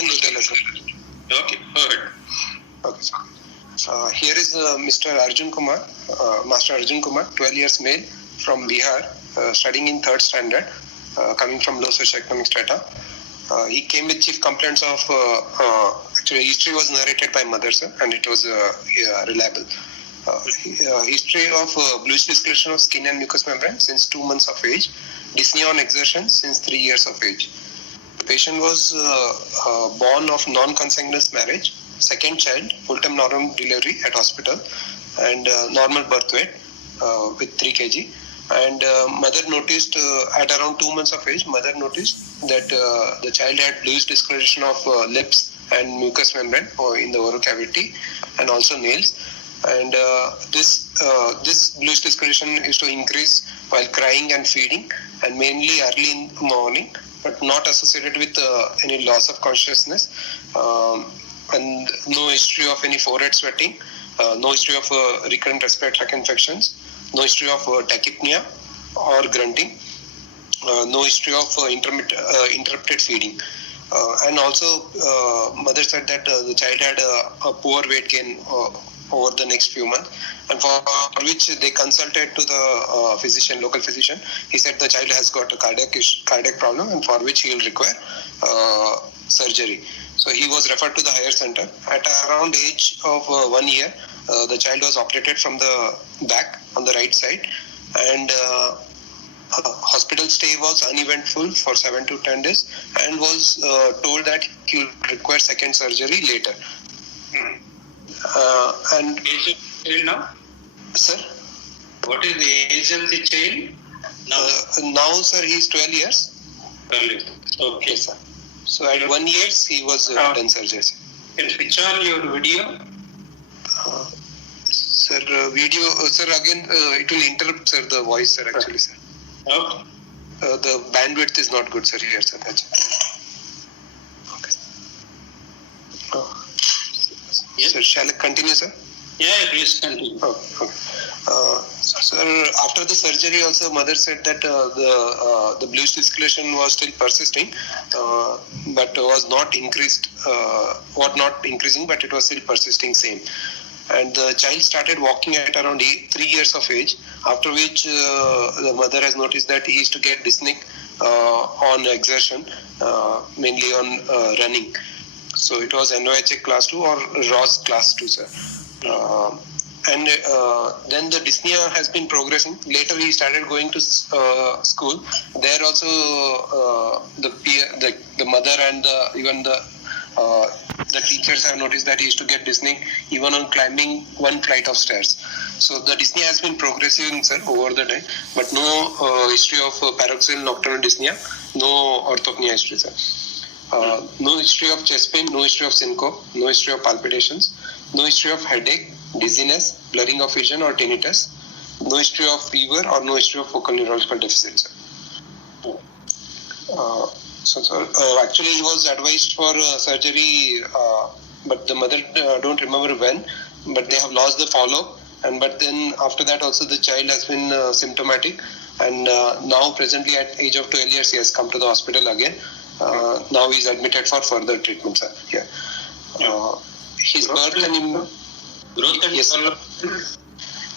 and Nutella, sir. Okay, perfect. Okay, sir. Here is Mr. Arjun Kumar, Master Arjun Kumar, 12 years male from Bihar, studying in 3rd standard, coming from low socioeconomic strata. He came with chief complaints of, actually history was narrated by mother, sir, and it was reliable. History of bluish discoloration of skin and mucous membrane since 2 months of age, dyspnea on exertion since 3 years of age. The patient was born of non-consanguineous marriage, second child, full-time normal delivery at hospital, and normal birth weight with 3 kg. And mother noticed at around 2 months of age, mother noticed that the child had bluish discoloration of lips and mucous membrane in the oral cavity, and also nails. And this bluish discoloration is to increase while crying and feeding, and mainly early in the morning, but not associated with any loss of consciousness, and no history of any forehead sweating, no history of recurrent respiratory tract infections, no history of tachypnea or grunting, no history of interrupted feeding. And also, mother said that the child had a poor weight gain over the next few months, and for which they consulted to the local physician. He said the child has got a cardiac problem, and for which he will require surgery. So he was referred to the higher center. At around age of 1 year, the child was operated from the back on the right side, and hospital stay was uneventful for 7 to 10 days, and was told that he will require second surgery later. And age of child now? Sir? What is the age of the child now? Now, sir, he is 12 years. 12 years. Okay, sir. So at 1 year, he was done surgery. Can you switch on your video? Sir, video, sir, again, it will interrupt, sir, the voice, sir, actually, sir. Okay. The bandwidth is not good, sir, here, sir. Okay. Yes. Sir, shall I continue, sir? Yeah, please continue. Okay. Sir, after the surgery also, mother said that the bluish discoloration was still persisting, but was not increasing, but it was still persisting same. And the child started walking at around 3 years of age, after which the mother has noticed that he used to get dyspneic on exertion, mainly on running. So it was NOHA class 2 or ROS class 2, sir. And then the dyspnea has been progressing. Later he started going to school. There also the mother and even the teachers have noticed that he used to get dyspnea even on climbing 1 flight of stairs. So the dyspnea has been progressing, sir, over the time, but no history of paroxysmal nocturnal dyspnea, no orthopnea history, sir. No history of chest pain, no history of syncope, no history of palpitations, no history of headache, dizziness, blurring of vision or tinnitus, no history of fever or no history of focal neurological deficits. Actually he was advised for surgery, but the mother don't remember when, but they have lost the follow-up, but then after that also the child has been symptomatic, and now presently at age of 12 years he has come to the hospital again. Now he is admitted for further treatment, sir. Yeah. His birth and yes,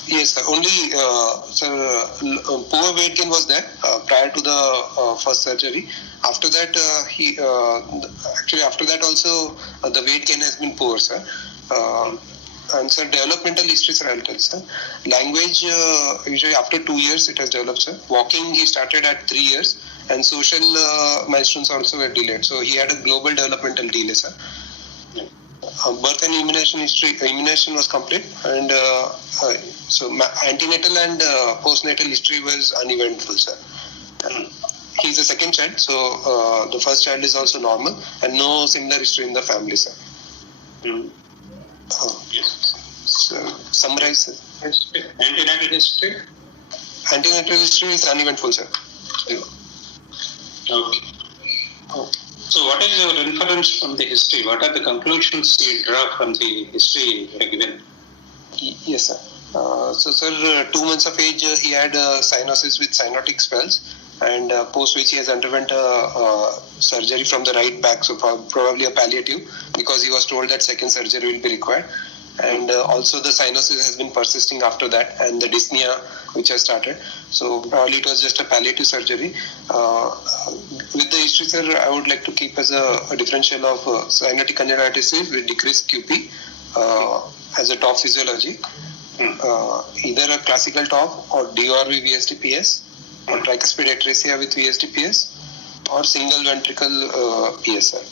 yes, sir. Only poor weight gain was there prior to the first surgery. After that, after that also the weight gain has been poor, sir. And sir, developmental history, sir, I'll tell, sir. Language, usually after 2 years it has developed, sir. Walking he started at 3 years, and social milestones also were delayed. So he had a global developmental delay, sir. Birth and immunization was complete, and so antenatal and postnatal history was uneventful, sir. He's the second child, so the first child is also normal, and no similar history in the family, sir. So summarize, sir. Antenatal history? Antenatal history is uneventful, sir. Okay. So what is your inference from the history? What are the conclusions you draw from the history given? Yes, sir. So, sir, 2 months of age, he had cyanosis with cyanotic spells, and post which he has underwent surgery from the right back, so probably a palliative, because he was told that second surgery will be required. And also the cyanosis has been persisting after that, and the dyspnea which has started. So probably it was just a palliative surgery. With the history, sir, I would like to keep as a differential of cyanotic conjunctivitis with decreased QP as a top physiology. Either a classical top or DORV VSD-PS, or tricuspid atresia with VSD-PS, or single ventricle PSR.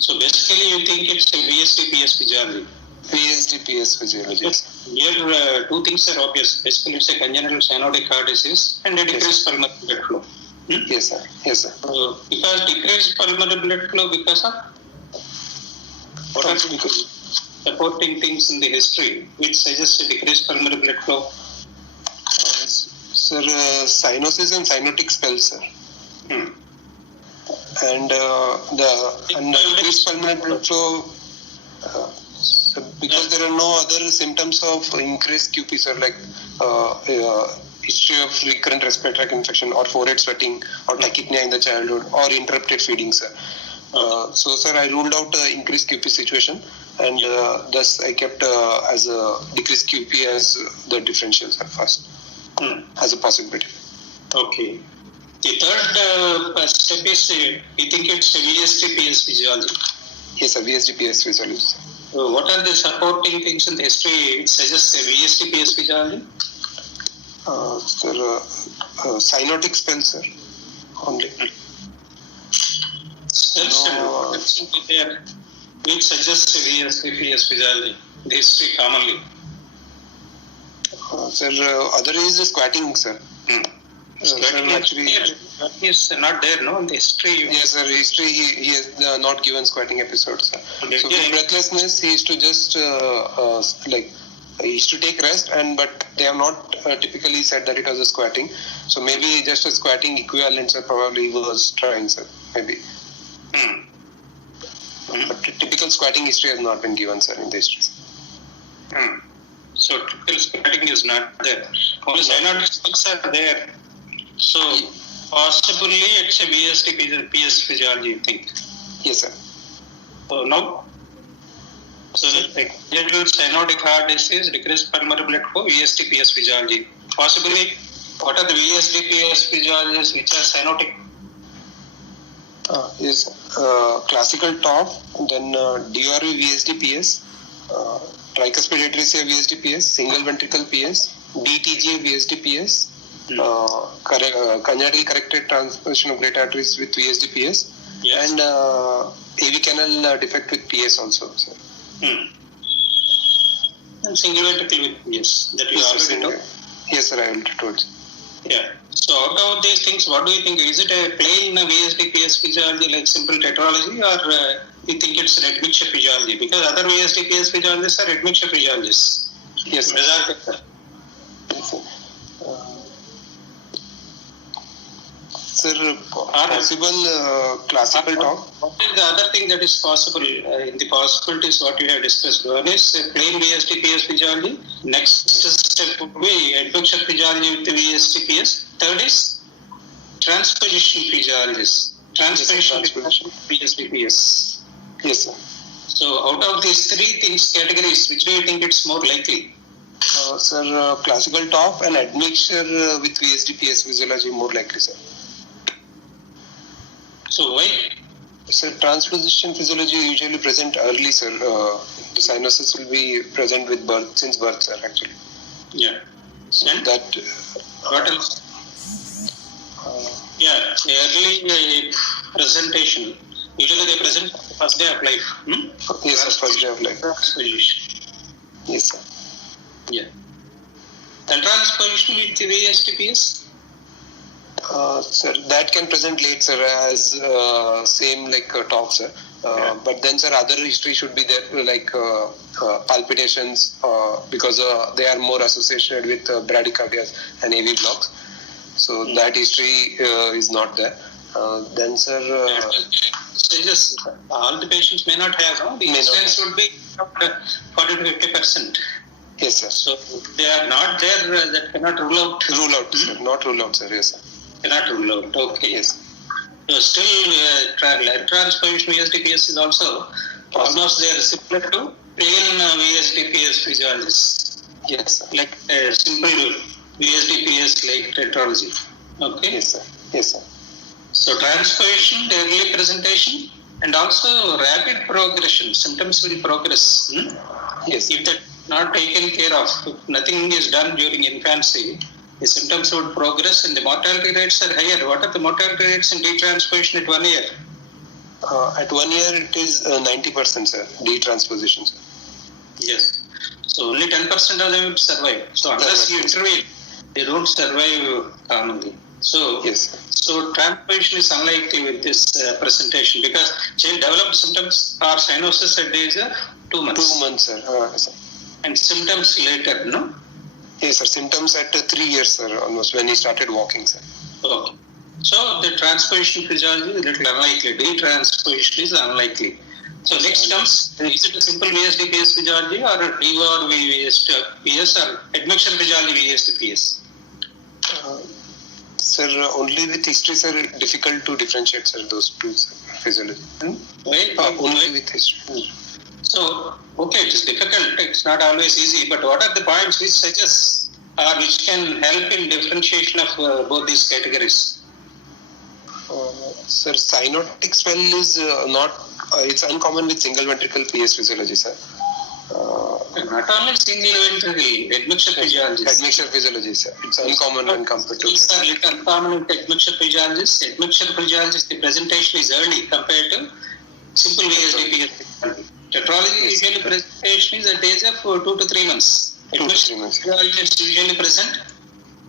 So basically, you think it's a VSD-PS physiology? VSD-PS physiology. Here, two things are obvious. Basically, it's a congenital cyanotic heart disease and a decreased pulmonary blood flow. Yes, sir. Yes, sir. Because decreased pulmonary blood flow because of what are supporting things in the history which suggest a decreased pulmonary blood flow? Sir, cyanosis and cyanotic spells, sir. And the decreased pulmonary blood flow, because there are no other symptoms of increased QP, sir, like history of recurrent respiratory tract infection, or forehead sweating, or tachypnea in the childhood, or interrupted feeding, sir. So, sir, I ruled out increased QP situation, and thus I kept as a decreased QP as the differential, sir, first, as a possibility. Okay. The third step is, you think it's a VSD-PS physiology? Yes, sir, VSD-PS physiology. What are the supporting things in the history which suggest a VSD-PS physiology? Sir, cyanotic spells, sir, only. Spells there which suggests a VSD-PS physiology, the history commonly. Sir, other is the squatting, sir. Squatting actually is not there, no, in the history. Yes, sir. History, he has not given squatting episodes, sir. So with breathlessness, he used to just he used to take rest, but they have not typically said that it was a squatting. So maybe just a squatting equivalent, sir, probably he was trying, sir, maybe. But typical squatting history has not been given, sir, in the history. So typical squatting is not there. Only cyanotic spells are there. So possibly it's a VSD-PS physiology, you think? Yes, sir. No? So congenital cyanotic heart disease, decreased pulmonary blood flow, VSD-PS physiology. Possibly, what are the VSD-PS physiologies which are cyanotic? Is classical top, then DRV VSD-PS, tricuspid atresia VSD-PS, single ventricle PS, DTG VSD-PS, congenital corrected transposition of great arteries with VSD-PS, yes, and AV canal defect with PS also, sir. And single ventricle with PS, that you already told? Yes, sir, I already told you. Yeah. So out of these things, what do you think? Is it a plain VSD-PS physiology like simple tetralogy, or you think it's red mixture physiology? Because other VSD-PS physiologies are red mixture physiologies. Yes, sir. Sir, possible classical talk. What is the other thing that is possible? In the possibilities, what you have discussed. One is plain VSD-PS physiology. Next step would be admixture physiology with the VSD-PS. Third is transposition physiologies. Transposition VSD-PS. Yes, sir. So out of these three things categories, which do you think it's more likely? Sir, classical top and admixture with VSD-PS physiology more likely, sir. So why? Sir, transposition physiology usually present early, sir. The cyanosis will be present with birth, since birth, sir, actually. Yeah. So and that. What else? Early presentation. Usually they present first day of life. Yes, sir, first day of life. Transposition. Yes, sir. Yeah. And transposition with the VSD-PS? Sir, that can present late, sir, as same like talk, sir. But then, sir, other history should be there, like palpitations, because they are more associated with bradycardias and AV blocks. So that history is not there. Then, sir... all the patients may not have, no? The incidence would be 40 to 50%. Yes, sir. So they are not there, that cannot rule out. Rule out, sir. Not rule out, sir. Yes, sir. Cannot rule out. Okay. Yes. So still, leg transposition VSDPS is also almost they are similar to plain VSDPS physiologists. Yes, sir. Like simple VSDPS like tetralogy. Okay. Yes, sir. Yes, sir. So transposition, early presentation, and also rapid progression. Symptoms will progress. Yes. If that not taken care of, if nothing is done during infancy, the symptoms would progress and the mortality rates are higher. What are the mortality rates in detransposition at 1 year? At 1 year, it is 90%, sir. Detransposition, sir. Yes. So only 10% of them would survive. So unless you intervene, they don't survive commonly. So yes. So transposition is unlikely with this presentation because child developed symptoms or cyanosis at age of 2 months. 2 months, sir. Sir. And symptoms later, no? Yes, sir. Symptoms at 3 years, sir, almost when he started walking, sir. Okay. So the transposition physiology is a little unlikely. Detransposition is unlikely. So next comes, is it a simple VSDPS physiology or a DOR VSDPS or admixture physiology VSDPS? Sir, only with history, sir, difficult to differentiate, sir, those two, sir, physiology. Only with history. So, okay, it is difficult. It's not always easy. But what are the points which suggest or which can help in differentiation of both these categories? Sir, cyanotic swell is not, it's uncommon with single ventricle PS physiology, sir. Not only single ventricle, admixture physiology. Admixture physiology, sir. It's uncommon when compared to. These are little uncommon with admixture physiologists. Admixture physiologists, the presentation is early compared to simple VSDPS physiology. Tetralogy usually presentation is at age of 2 to 3 months. 2 to 3 months. Physiologists usually present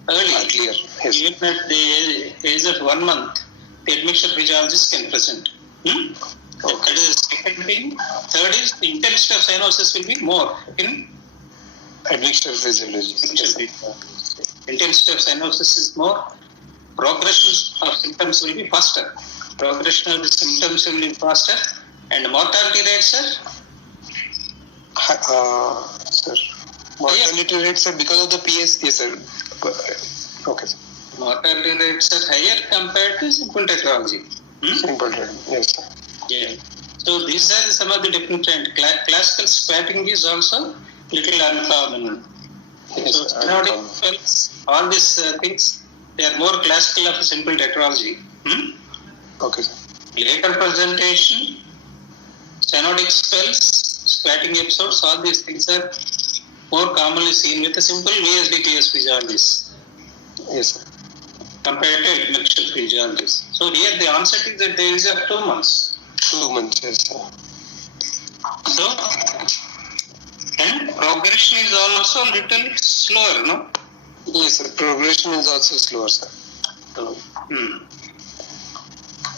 early. Earlier, yes. Even at the age of 1 month, the admixture physiologist can present. Okay. That is the second thing. Third is the intensity of cyanosis will be more in admixture physiology. Intensity of cyanosis is more. Progression of symptoms will be faster. Progression of the symptoms will be faster. And mortality rates, sir? Sir, mortality rates, sir, because of the PS, yes, sir. Okay, sir. Mortality rates are higher compared to simple tetralogy. Simple tetralogy, yes, sir. Yeah. So these are some of the different trends. Classical squatting is also little uncommon. Yes, so all these things, they are more classical of a simple tetralogy. Okay, sir. Later presentation, cyanotic spells, squatting episodes, all these things are more commonly seen with a simple VSDPS physiologies. Yes, sir. Compared to admixture physiologies. So here the onset is at the age of 2 months. 2 months, yes, sir. So, and progression is also a little slower, no? Yes, sir. Progression is also slower, sir. So,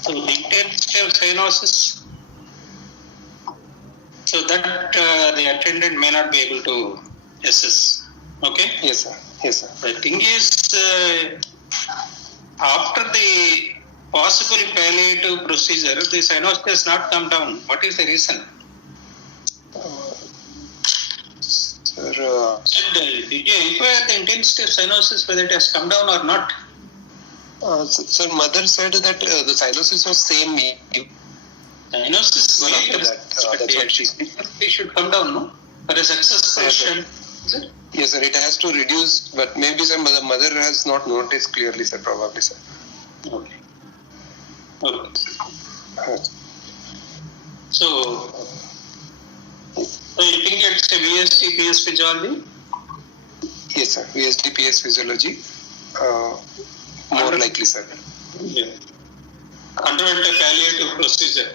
so the intensity of cyanosis, so that the attendant may not be able to assess. Okay? Yes, sir. Yes, sir. The thing is, after the possible palliative procedure, the cyanosis has not come down. What is the reason? Sir, did you inquire the intensity of cyanosis whether it has come down or not? Sir, mother said that the cyanosis was same. Cyanosis that's what she said. It should come down, no? For a successful stent, is it? Yes, sir. It has to reduce, but maybe sir, the mother has not noticed clearly, sir. Probably, sir. Okay. So you think it's a VSDPS physiology? Yes, sir. VSDPS physiology. More likely, sir. Yeah. Underwent a palliative procedure.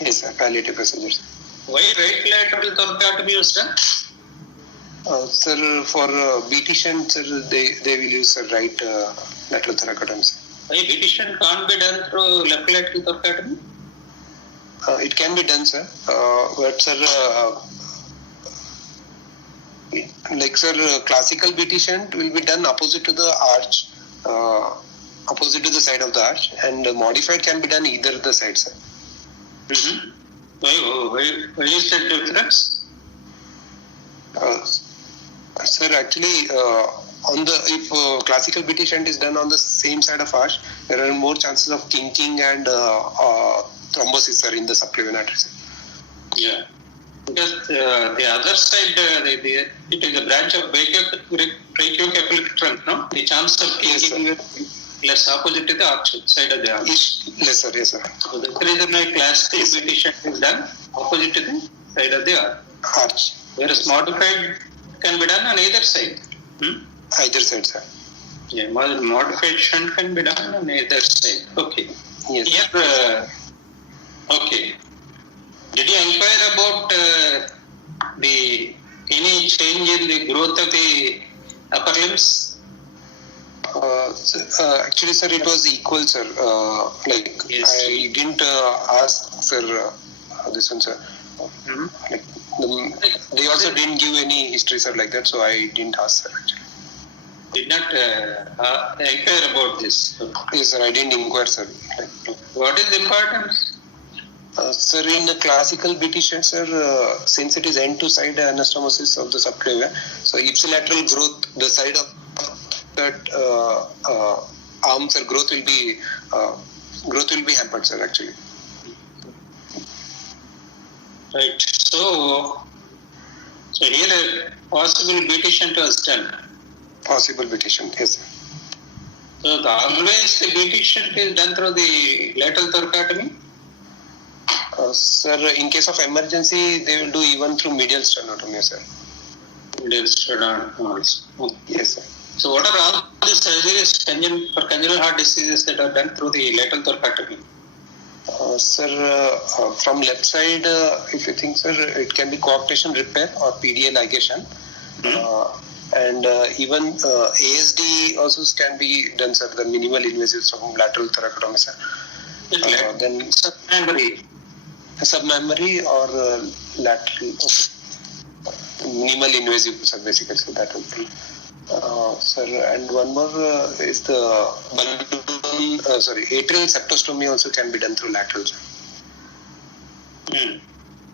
Yes, sir. Palliative procedures. Why right lateral thoracotomy was done? Sir, for BT shunt, sir, they will use right lateral thoracotomy, sir. Why BT shunt can't be done through left lateral thoracotomy? It can be done, sir. But sir, like sir, classical BT shunt will be done opposite to the arch, opposite to the side of the arch, and modified can be done either the side, sir. Why is that difference? Sir, actually, if classical BT shunt is done on the same side of arch, there are more chances of kinking and thrombosis, sir, in the subclavian artery. Yeah. Because the other side, it is a branch of brachiocephalic trunk, no? The chance of kinking is less opposite to the arch side of the arch. Yes, sir. Yes, sir. So that's the reason why classical BT shunt is done opposite to the side of the Arch. Whereas modified can be done on either side. Either side, sir. Yeah, modified shunt can be done on either side. Okay. Yes. Here, okay. Did you inquire about any change in the growth of the upper limbs? Actually, sir, it was equal, sir. Yes. I didn't ask, sir, this one, sir. Like, they also didn't give any history, sir, like that, so I didn't ask, sir, actually. Did not inquire about this. Yes, sir, I didn't inquire, sir. What is the importance? Sir, in the classical BT shunt, sir, since it is end to side anastomosis of the subclavia, so ipsilateral growth, the side of that arm, sir, growth will be hampered, sir, actually. Right. So here a possible BT shunt was done. Possible BT shunt, yes, sir. So always the BT shunt is done through the lateral thoracotomy? Sir, in case of emergency, they will do even through medial sternotomy, sir. Medial sternotomy also. Okay. Yes, sir. So what are all the surgeries for congenital heart diseases that are done through the lateral thoracotomy? Sir, from left side, if you think, sir, it can be coarctation repair or PDA ligation. And even ASD also can be done, sir, the minimal invasive from lateral thoracotomy, sir. Then submammary or lateral, minimal invasive, sir, basically, so that will be. Sir, and one more is the atrial septostomy also can be done through lateral, sir.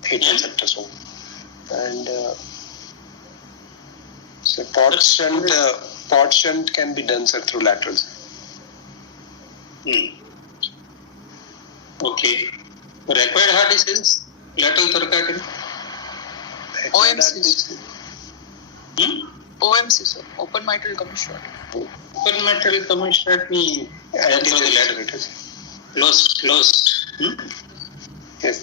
Atrial septostomy. And so pod shunt can be done, sir, through lateral, sir. Okay. Required heart disease, lateral thoracotomy? OMC. OMC, sir. Open mitral commissuration. Open mitral commissuration through the lateral. Closed. Yes.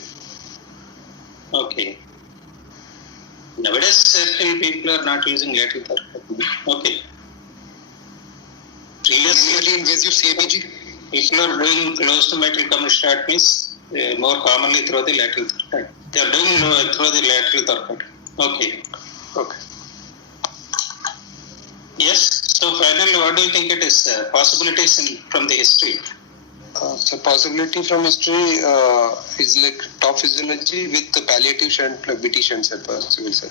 Okay. Nowadays, still people are not using lateral thoracotomy. Okay. Previously, invasive CABG. People are doing closed mitral commissuration more commonly through the lateral thoracotomy. They are doing through the lateral thoracotomy. Okay. Yes. So finally, what do you think it is? Possibilities from the history? So possibility from history is like top physiology with the palliative shunt, like BT shunt, sir, possible, sir.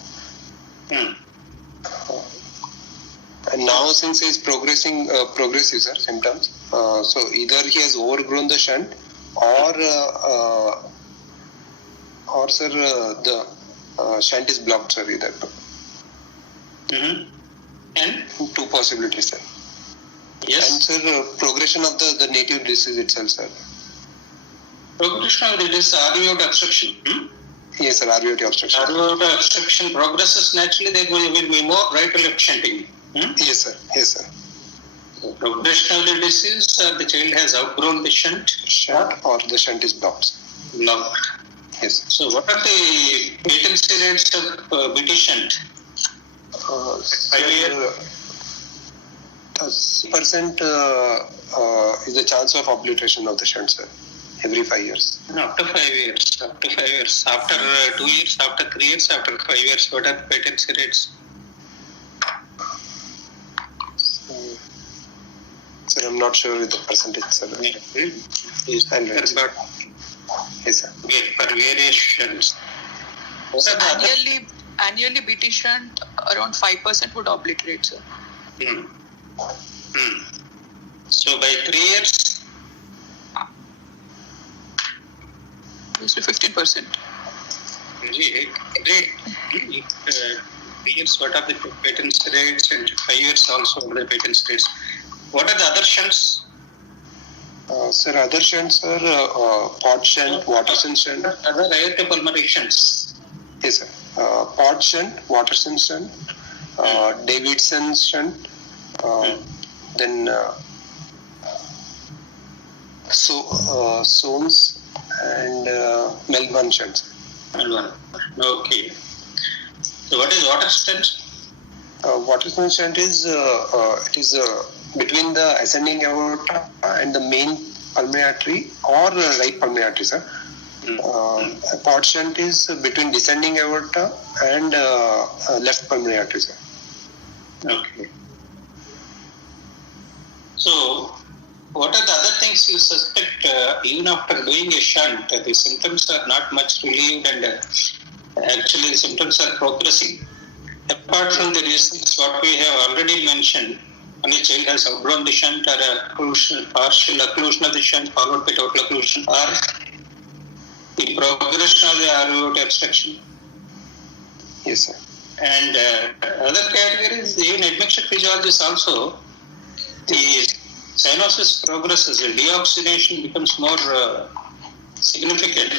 And now since he is progressive, sir, symptoms, so either he has overgrown the shunt or sir, the shunt is blocked, sir, either. And two possibilities, sir. Yes. And sir, progression of the native disease itself, sir. Progression of the disease, arterioid obstruction. Yes, sir, arterioid obstruction. Arterioid obstruction progresses naturally, there will be more right to left shunting. Yes, sir. So progression of the disease, the child has outgrown the shunt. Or the shunt is blocked. Yes. So what are the patency rates of BT shunt? 5 years. 6% is the chance of obliteration of the shunt, sir, every 5 years. Up to 5 years. After 2 years, after 3 years, after 5 years, what are the patency rates? Sir, I'm not sure with the percentage, sir. Yes, sir. For variations. So annually BT shunt around 5% would obliterate, sir. So by 3 years? Close to 15%. Great. years, what are the patent rates, and 5 years also what are the patent rates? What are the other shunts? Sir, other shunts are pod shunt, Watterson shunt. Other aortopulmonary shunts. Yes, sir. Pod shunt, Watterson shunt, Davidson shunt, then Soames and Melbourne shunts. Melbourne. Okay. So what is Watterson? Watterson shunt is it is between the ascending aorta and the main pulmonary artery or right pulmonary artery, sir. A pod shunt is between descending aorta and left pulmonary artery, sir. Okay. So, what are the other things you suspect even after doing a shunt? The symptoms are not much relieved and actually the symptoms are progressing. Apart from the reasons what we have already mentioned, when a child has outgrown the shunt or partial occlusion of the shunt followed by total occlusion, or the progression of the aortic obstruction. Yes, sir. And other categories, even admixture physiologists also, the cyanosis progresses, the deoxygenation becomes more significant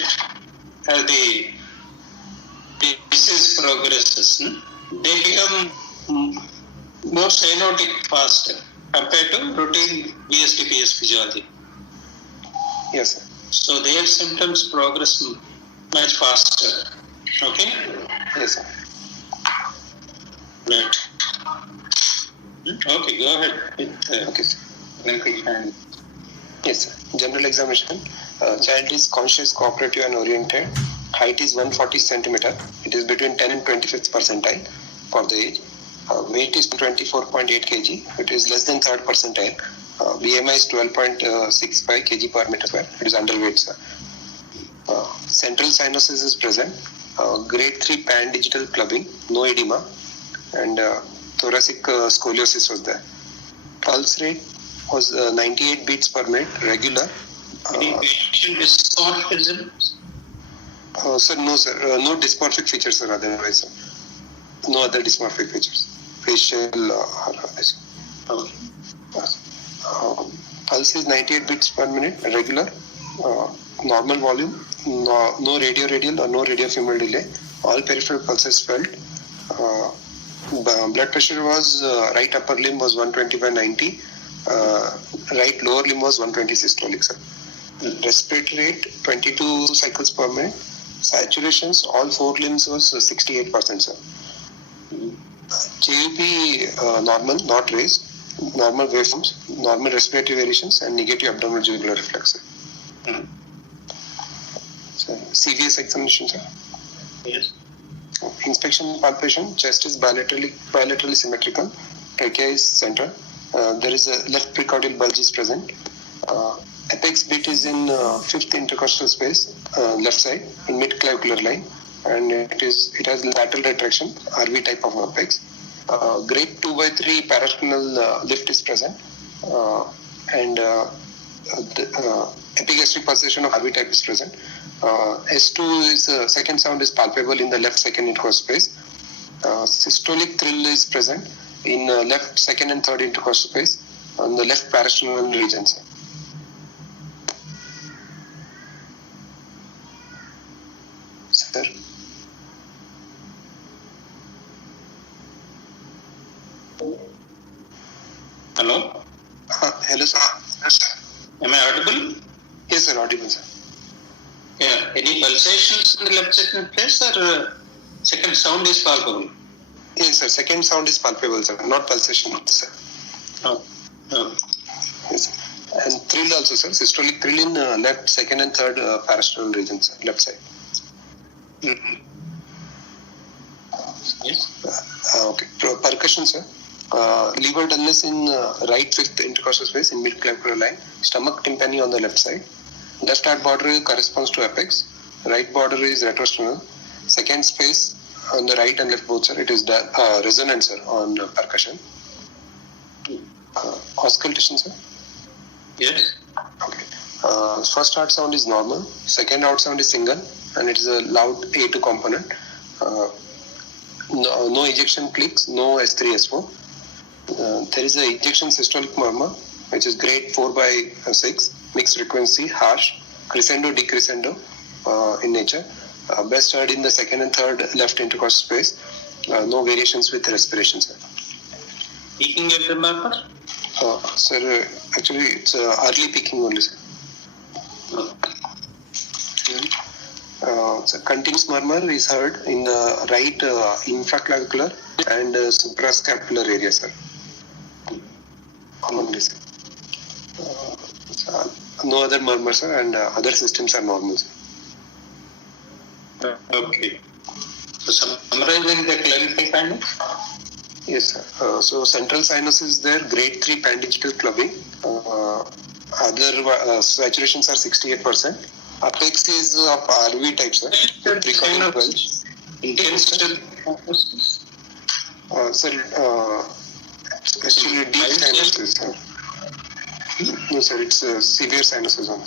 as the disease progresses. They become more cyanotic faster compared to routine VSD-PS physiology. Yes, sir. So their symptoms progress much faster. Okay? Yes, sir. Right. Okay, go ahead with Okay, sir. clinical and Yes, sir. General examination. Child is conscious, cooperative and oriented. Height is 140 centimeter. It is between 10 and 25th percentile for the age. Weight is 24.8 kg. It is less than 3rd percentile. BMI is 12.65 kg per meter square. It is underweight, sir. Central cyanosis is present. Grade 3 pan-digital clubbing, no edema, and thoracic scoliosis was there. Pulse rate was 98 beats per minute, regular. any patient dysmorphism. Sir, no, sir. No dysmorphic features, sir, otherwise, sir. No other dysmorphic features. Facial or this. Okay. Pulse is 98 beats per minute, regular. Normal volume, no radio-radial or no radio-femoral delay. All peripheral pulses felt. Blood pressure was right upper limb was 120/90. Right lower limb was 120 systolic, sir. Respiratory rate 22 cycles per minute. Saturations all 4 limbs was 68%, sir. GLP normal, not raised. Normal waveforms, normal respiratory variations, and negative abdominal jugular reflex, sir. So, CVS examination, sir. Yes. Inspection palpation, chest is bilaterally symmetrical, trachea is central. There is a left precordial bulge is present. Apex bit is in 5th intercostal space, left side, in mid-clavicular line, and it has lateral retraction, RV type of apex. Grade 2/3 parasternal lift is present, and epigastric pulsation of RV type is present. S2 is second sound is palpable in the left second intercostal space. Systolic thrill is present in left second and third intercostal space on the left parasternal regions. Sir. Hello? Hello, sir. Am I audible? Yes, sir, audible, sir. Yeah. Any pulsations in the left second place or second sound is palpable? Yes, sir. Second sound is palpable, sir. Not pulsation, sir. Oh. Yes, sir. And thrill also, sir. Systolic thrill in left, second, and third parasternal regions, sir. Left side. Mm-hmm. Yes. Okay. Percussion, sir. Liver dullness in right fifth intercostal space in mid-clavicular line. Stomach tympani on the left side. Left heart border corresponds to apex. Right border is retrosternal. Second space on the right and left both, sir. It is resonant, sir, on percussion. Auscultation, sir. Yes. Okay. First heart sound is normal. Second out sound is single, and it is a loud A2 component. No ejection clicks, no S3, S4. There is a ejection systolic murmur, which is grade 4/6, mixed frequency, harsh, crescendo, decrescendo in nature. Best heard in the second and third left intercostal space. No variations with respiration, sir. Peaking at the murmur? Sir, actually it's early peaking only, sir. So continuous murmur is heard in the right infraclavicular and suprascapular area, sir. Only, sir. No other murmur, sir, and other systems are normal, sir. Okay. So summarizing the clinical findings? Yes, sir. So central sinus is there, grade 3 pandigital clubbing. Other saturations are 68%. Apex is of RV type, sir. Precordial bulge. Intense Sir, actually deep sinuses, sir. No, sir, it's severe sinuses only.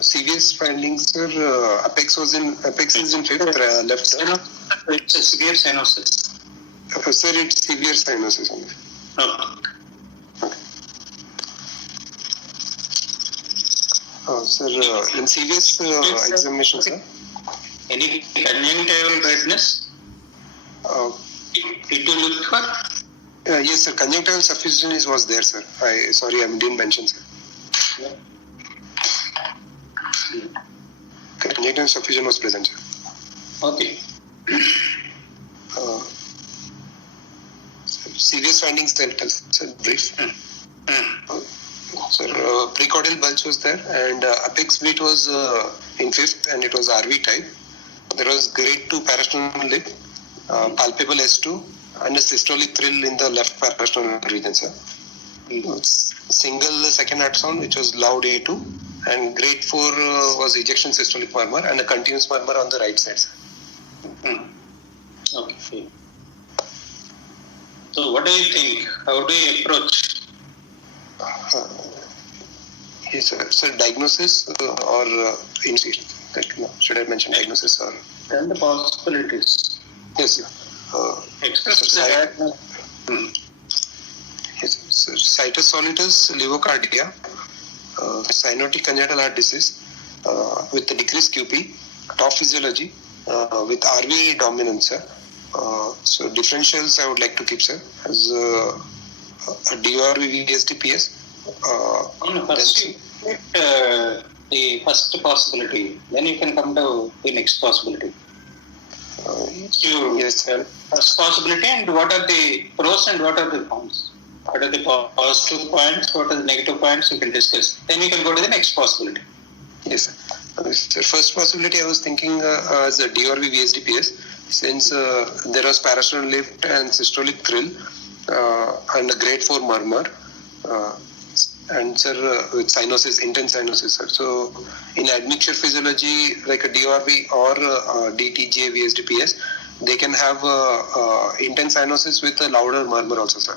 Serious findings, sir. Apex is in fifth, left, sir. It's a severe cyanosis. Sir, it's severe sinuses only. Okay. Sir, in serious examination, sir. Any conjunctival redness? Did you look for? Yes, sir. Conjunctival sufficiency was there, sir. I didn't mention, sir. Yeah. Conjunctival sufficiency was present, sir. Okay. Serious findings, sir, brief. Sir, precordial bulge was there, and apex beat was in fifth, and it was RV type. There was grade 2 parasternal lip, palpable S2, and a systolic thrill in the left parasternal region, sir. Single second heart sound, which was loud A2, and grade 4 was ejection systolic murmur, and a continuous murmur on the right side, sir. Okay. So what do you think? How do you approach? Yes, sir. So diagnosis or initiation? Should I mention diagnosis or? And the possibilities. Yes, sir. Express that. Yes, sir. Situs solitus levocardia, cyanotic congenital heart disease with the decreased QP, top physiology with RV dominance, sir. So differentials I would like to keep, sir, as a DORV VSD PS. The first possibility, then you can come to the next possibility. Yes, sir. First possibility, and what are the pros and what are the cons? What are the positive points? What are the negative points? You can discuss. Then you can go to the next possibility. Yes, sir. So first possibility I was thinking as a DORV VSD PS, since there was parasternal lift and systolic thrill and a grade 4 murmur. And sir, with cyanosis, intense cyanosis, sir. So in admixture physiology, like a DORV or DTGA VSDPS, they can have intense cyanosis with a louder murmur also, sir,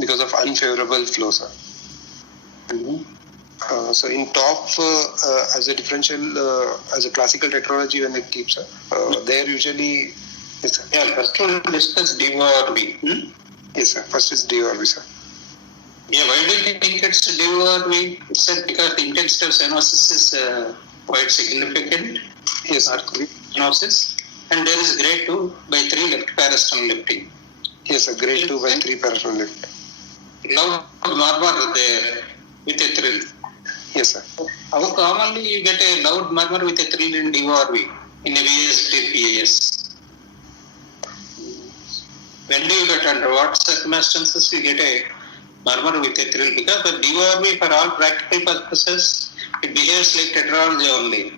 because of unfavorable flow, sir. So in top, as a differential, as a classical tetralogy when it keeps, they are usually, yes, sir. Yeah, first we'll discuss DORV. Yes, sir. First is DORV, sir. Yeah, why do you think it's DORV? It's said because the intensity of cyanosis is quite significant. Yes, sir. Cyanosis. And there is grade 2 by 3 left parasternal lifting. Yes, sir. Grade 2 by 3 parasternal lift. Loud murmur there with a thrill. Yes, sir. How commonly you get a loud murmur with a thrill in DORV in a VSD PAS? When do you get, under what circumstances you get a murmur with a thrill? Because the DORV, for all practical purposes, it behaves like tetralogy only.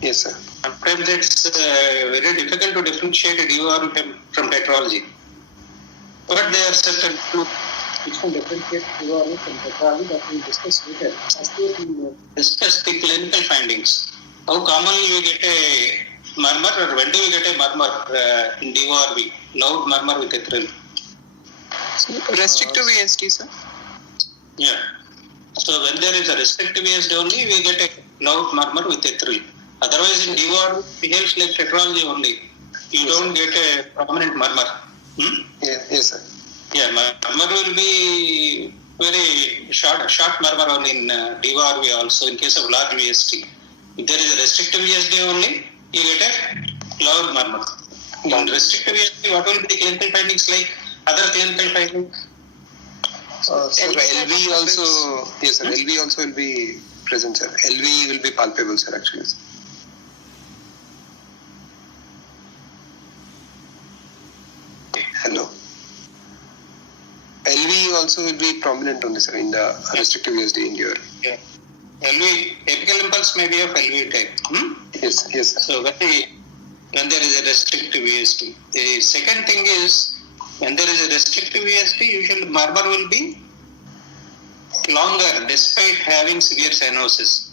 Yes, sir. Sometimes it's very difficult to differentiate a DORV from tetralogy. But there are certain two which can differentiate DORV from tetralogy that we discuss later. Discuss the clinical findings. How commonly you get a murmur, or when do you get a murmur in DORV? Loud murmur with a thrill. So restrictive VSD, sir? Yeah. So when there is a restrictive VSD only, we get a loud murmur with a thrill. Otherwise, in DOR, behaves like tetralogy only. You don't get a prominent murmur. Yes, sir. Yeah, murmur will be very short murmur only in DORV also in case of large VSD. If there is a restrictive VSD only, you get a loud murmur. In restrictive VSD, what will be the clinical findings like? Other clinical findings? Sir, LV also, yes, sir, LV also will be present, sir. LV will be palpable, sir, actually. Hello. LV also will be prominent only, sir, in the restrictive VSD in your. Yeah. LV, apical impulse may be of LV type. Yes, yes, sir. So when there is a restrictive VSD. The second thing is, when there is a restrictive VSD, usually murmur will be longer despite having severe cyanosis.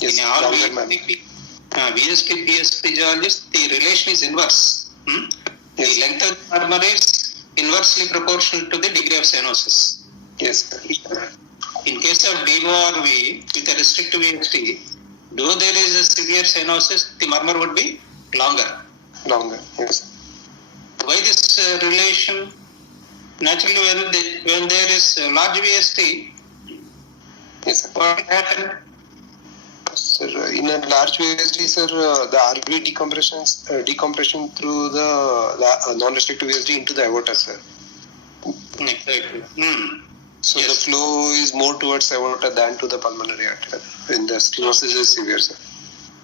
Yes, in all VSD, PS physiologists, the relation is inverse. Yes. The length of the murmur is inversely proportional to the degree of cyanosis. Yes, sir. In case of DORV with a restrictive VSD, though there is a severe cyanosis, the murmur would be longer. Longer, yes. Why this relation? Naturally, when there is large VSD, Yes, sir. what will happen? Sir, in a large VSD, sir, the RV decompression through the non-restrictive VSD into the aorta, sir. Exactly. So Yes. the flow is more towards aorta than to the pulmonary artery when the stenosis is severe, sir.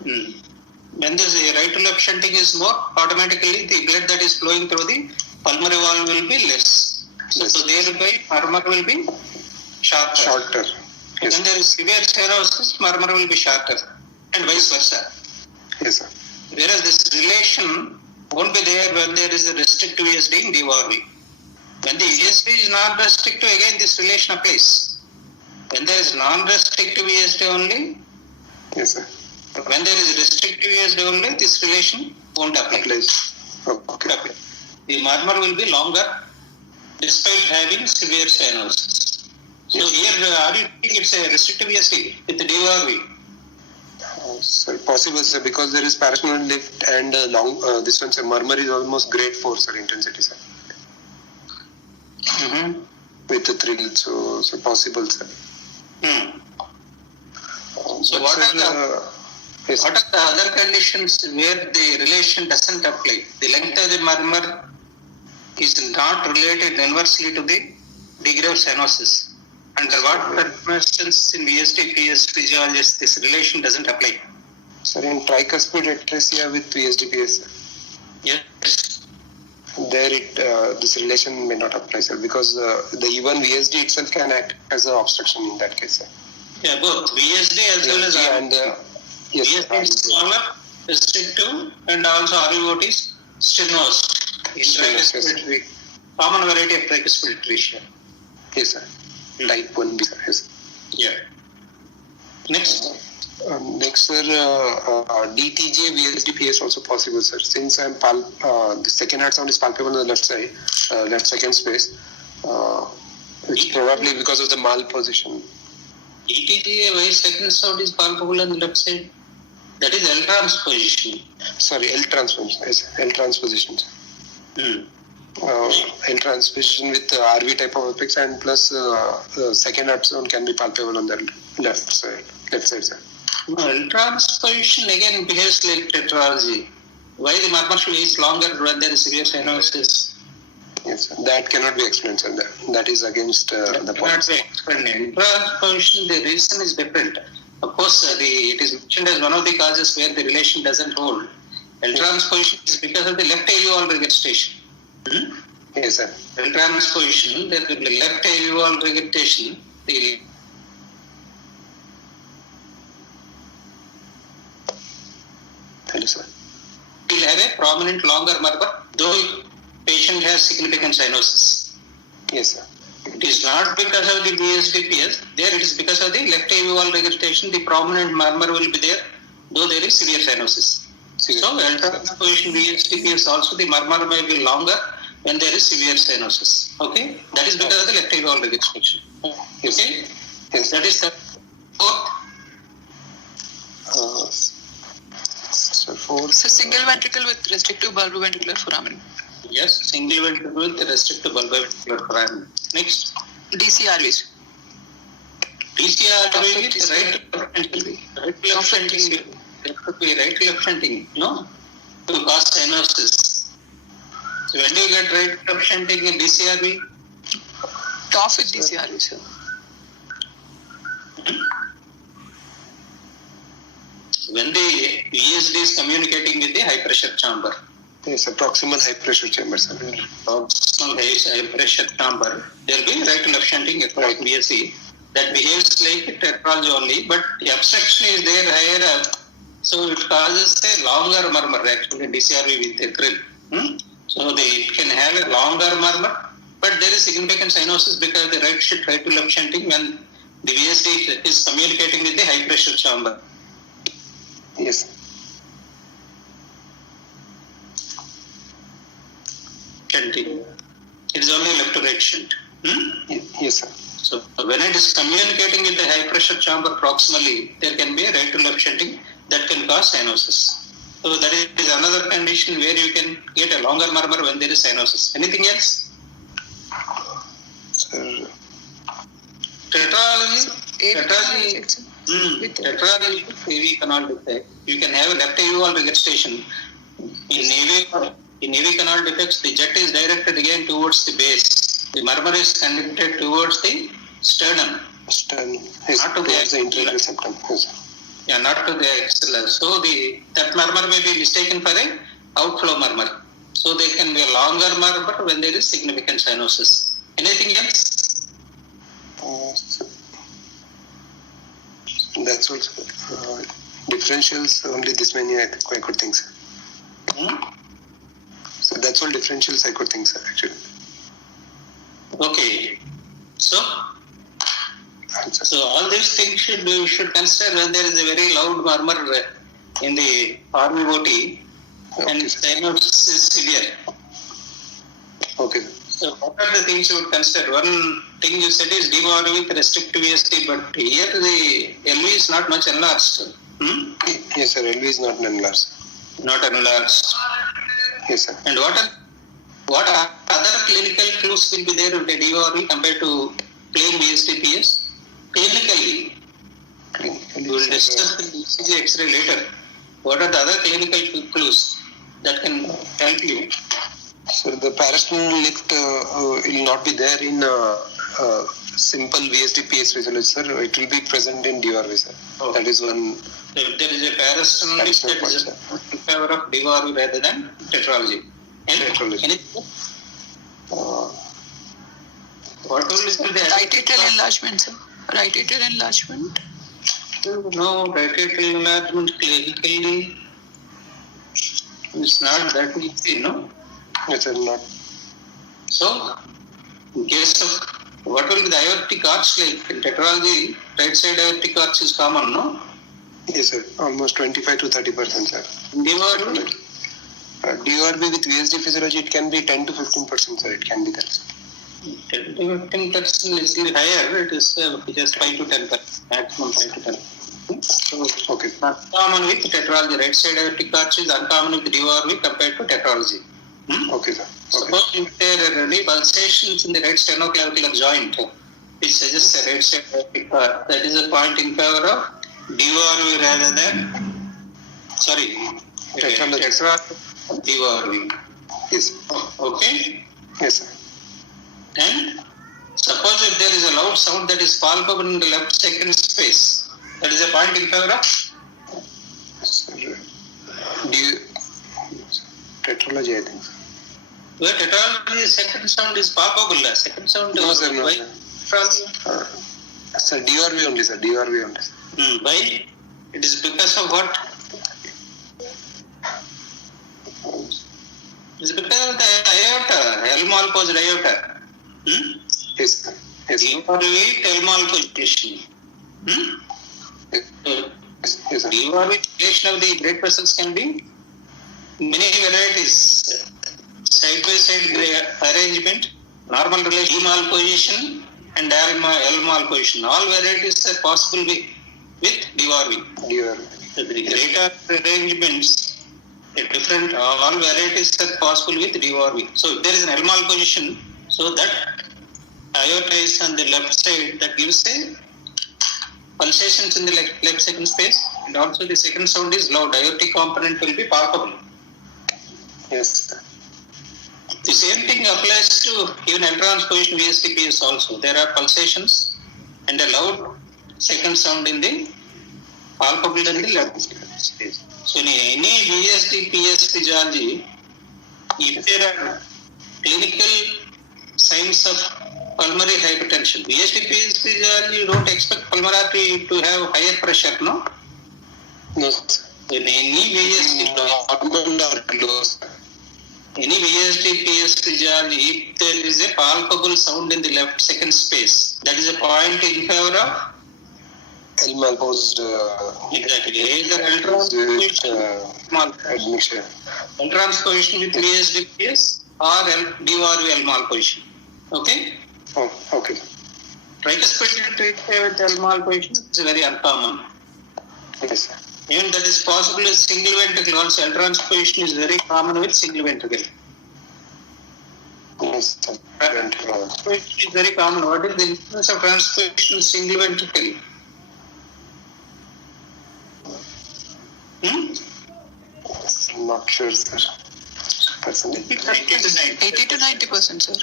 When this right to left shunting is more, automatically the blood that is flowing through the pulmonary valve will be less. So, Yes. so thereby murmur will be shorter. Shorter. Yes, When there is severe cyanosis, murmur will be shorter, and vice versa. yes, sir. Whereas this relation won't be there when there is a restrictive VSD in DORV. When the VSD is non-restrictive, again this relation applies. When there is non-restrictive VSD only, Yes, sir. when there is restrictive VSD only, this relation won't apply. Applies. Okay. The murmur will be longer despite having severe cyanosis. So here, are you thinking it's a restrictive VSD with the DORV? Sir, possible, sir, because there is parasmenoid lift and long distance. Murmur is almost grade 4, sir, intensity, sir. With the thrill, so possible, sir. So what are the other conditions where the relation doesn't apply? The length of the murmur is not related inversely to the degree of cyanosis. Under what circumstances in VSD PS physiologists this relation doesn't apply? Sir, in tricuspid atresia with VSD-PS, Yes. there this relation may not apply, sir, because the even VSD itself can act as an obstruction in that case, sir. Yeah, both VSD as well as VSD and yes, sir, VSD is smaller, restrictive, and also RVOT is stenosed in tricuspid, common variety of tricuspid atresia. yes, sir. Type 1B, sir. Yes. Yeah. Next. Next, sir, DTJ VSD-PS also possible, sir. Since I'm the second heart sound is palpable on the left side, left second space, which probably because of the malposition. ETG, why second sound is palpable on the left side? That is L transposition. Sorry, L transposition. Yes, L transposition. L transposition with RV type of apex and plus second heart sound can be palpable on the left side, sir. L transposition again behaves like tetralogy. Why the murmur is longer when there is severe cyanosis? Yes, sir. That cannot be explained, sir. That is against the point. Cannot be explained. L transposition, the reason is different. Of course, it is mentioned as one of the causes where the relation doesn't hold. L transposition is because of the left alveolar regurgitation. Yes, sir. L transposition, there will be left alveolar regurgitation. Hello, sir. Will have a prominent longer murmur, though patient has significant cyanosis. Yes, sir. It is not because of the VSD-PS. There it is because of the left alveolar regurgitation. The prominent murmur will be there, though there is severe cyanosis. So, L transposition VSD-PS also the murmur may be longer when there is severe cyanosis. Okay, that is because of the left atrial restriction. Okay, Yes. that is the fourth. So four. So single ventricle with restrictive bulboventricular foramen. Yes, single ventricle with restrictive bulboventricular foramen. Next, DCRVs. PCR with right left shunting. There could be right left shunting, no, to cause cyanosis. So when do you get right left shunting in DCRV? TOF with DCRV, sir. When the VSD is communicating with the high pressure chamber. Yes, a proximal high pressure chamber, sir. Proximal high pressure chamber, there will be right to left shunting across VSD that behaves like tetralogy only, but the obstruction is there higher up, so it causes a longer murmur actually DCRV with a thrill. So they can have a longer murmur, but there is significant cyanosis because the right to left shunting when the VSD is communicating with the high pressure chamber. Yes. Shunting. It is only left to right shunt. Yes, sir. So when it is communicating with the high pressure chamber proximally, there can be a right to left shunting that can cause cyanosis. So that is another condition where you can get a longer murmur when there is cyanosis. Anything else? Sir. Tetralogy. With Tetralogy AV canal defect. You can have a left avial regurgitation. In AV canal defects, the jet is directed again towards the base. The murmur is conducted towards the sternum. Yes, Not to towards the the intraocular septum. Yes, sir. Yeah, not to the axilla. So that murmur may be mistaken for a outflow murmur. So there can be a longer murmur when there is significant cyanosis. Anything else? That's also differentials. Only this many I could think, sir. So that's all differentials I could think, sir. Actually. Okay. So all these things we should consider when there is a very loud murmur in the RVOT and cyanosis is severe. Okay. So what are the things you would consider? One thing you said is DVR with restrictive VSD, but here the LV is not much enlarged. Yes, sir. LV is not enlarged. Not enlarged. Yes, sir. And what are other clinical clues will be there with a DVR compared to plain VSD-PS? Clinically, we will discuss the ECG X-ray later. What are the other clinical clues that can help you? So the parasternal lift will not be there in simple VSD-PS physiology, sir. It will be present in DRV, sir. Oh. That is one. If there is a parasternal lift, that is in favor of DVR rather than tetralogy. Tetralogy. Anything? What will be the right atrial enlargement, sir. Right atrial enlargement. No, right atrial enlargement clinically is not that easy, no? Yes, sir. Not. So, in case of what will be the aortic arch like in tetralogy, right side aortic arch is common, no? Yes, sir. Almost 25 to 30%, sir. In DVR, DRB with VSD physiology, it can be 10 to 15%, sir. It can be that. 10 to 15% is little higher. It is just 5 to 10%, maximum 5 to 10%. So, Okay. uncommon with tetralogy, right side aortic arch is uncommon with DVR compared to tetralogy. Okay, sir. Okay. Suppose if there are any pulsations in the right sternoclavicular joint, which suggests a right side aortic arch, that is a point in favor of DVR rather than, sorry, tetralogy, DVR. Yes. Okay? Yes, sir. And suppose if there is a loud sound that is palpable in the left second space, that is a point in favor of? Sir, tetralogy, I think, sir. Where tetralogy second sound is palpable, second sound No, is sir, no, why? sir. Sir, DRV only, sir. DRV only, sir. Why? It is because of what? It is because of the aorta, Helm-Allport aorta. Yes, sir. Yes, sir. DVR Helm-Allport position. Yes, sir. DVR relation of the blood vessels can be many varieties. side by side arrangement, normal relation, malposition and L malposition. All varieties are possible with DORV. So the greater arrangements, different all varieties are possible with DORV. So if there is an L malposition, so that iota is on the left side, that gives a pulsations in the left second space, and also the second sound is loud. Aortic component will be palpable. Yes. The same thing applies to even L transposition VSD-PS also. There are pulsations and a loud second sound in the palpable in the left space. So in any VSD-PS physiology, if there are clinical signs of pulmonary hypertension, VSD-PS physiology, you don't expect pulmonary to have higher pressure, no? No. In any VSD-PS physiology, if there is a palpable sound in the left second space, that is a point in favor of L malposed. Exactly. Either admixture. L transposition with VSD-PS or DORV L malposition. Okay? Oh, okay. Tricuspid treatment with L malposition is very uncommon. Yes, sir. Even that is possible with single ventricle. Also, L transposition is very common with single ventricle. Yes, sir. Transposition is very common. What is the incidence of transposition in single ventricle? Not sure, sir. Personally. 80 to 90%, sir.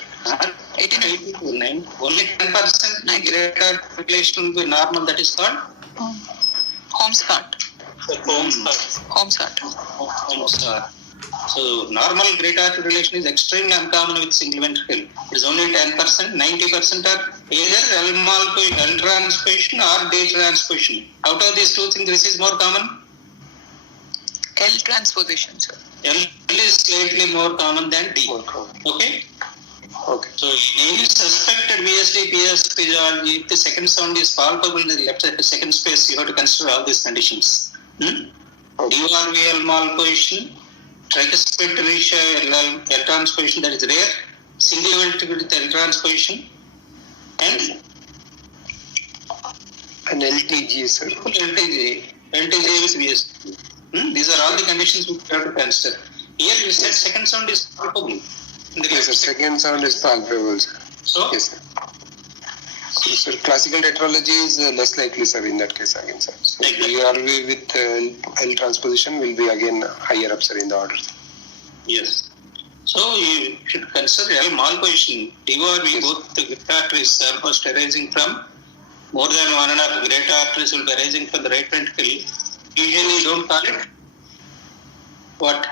80 to 9. Only 10% greater population will be normal. That is called Holmes-Hart. So normal great heart relation is extremely uncommon with single ventricle. It is only 10%. 90% are either L transposition or D transposition. Out of these two things, this is more common. L transposition, sir. L is slightly more common than D. Okay. Okay. So in any suspected VSD-PS physiology, if the second sound is palpable in the left second space, you have to consider all these conditions. DORV L malposition, tricuspid ratio L transposition, that is rare, single ventricle with L transposition, and An LTG, sir. LTJ with VSD. These are all the conditions we have to consider. Here we said second sound is palpable. Yes, sir. Second sound is palpable, sir. So, yes, sir. So, sir, classical tetralogy is less likely, sir, in that case again, sir. So, Exactly. DORV with L transposition will be again higher up, sir, in the order. yes. So you should consider L malposition. DORV, Yes. both the great arteries are first arising from more than 1.5 great arteries will be arising from the right ventricle. Usually don't call it what?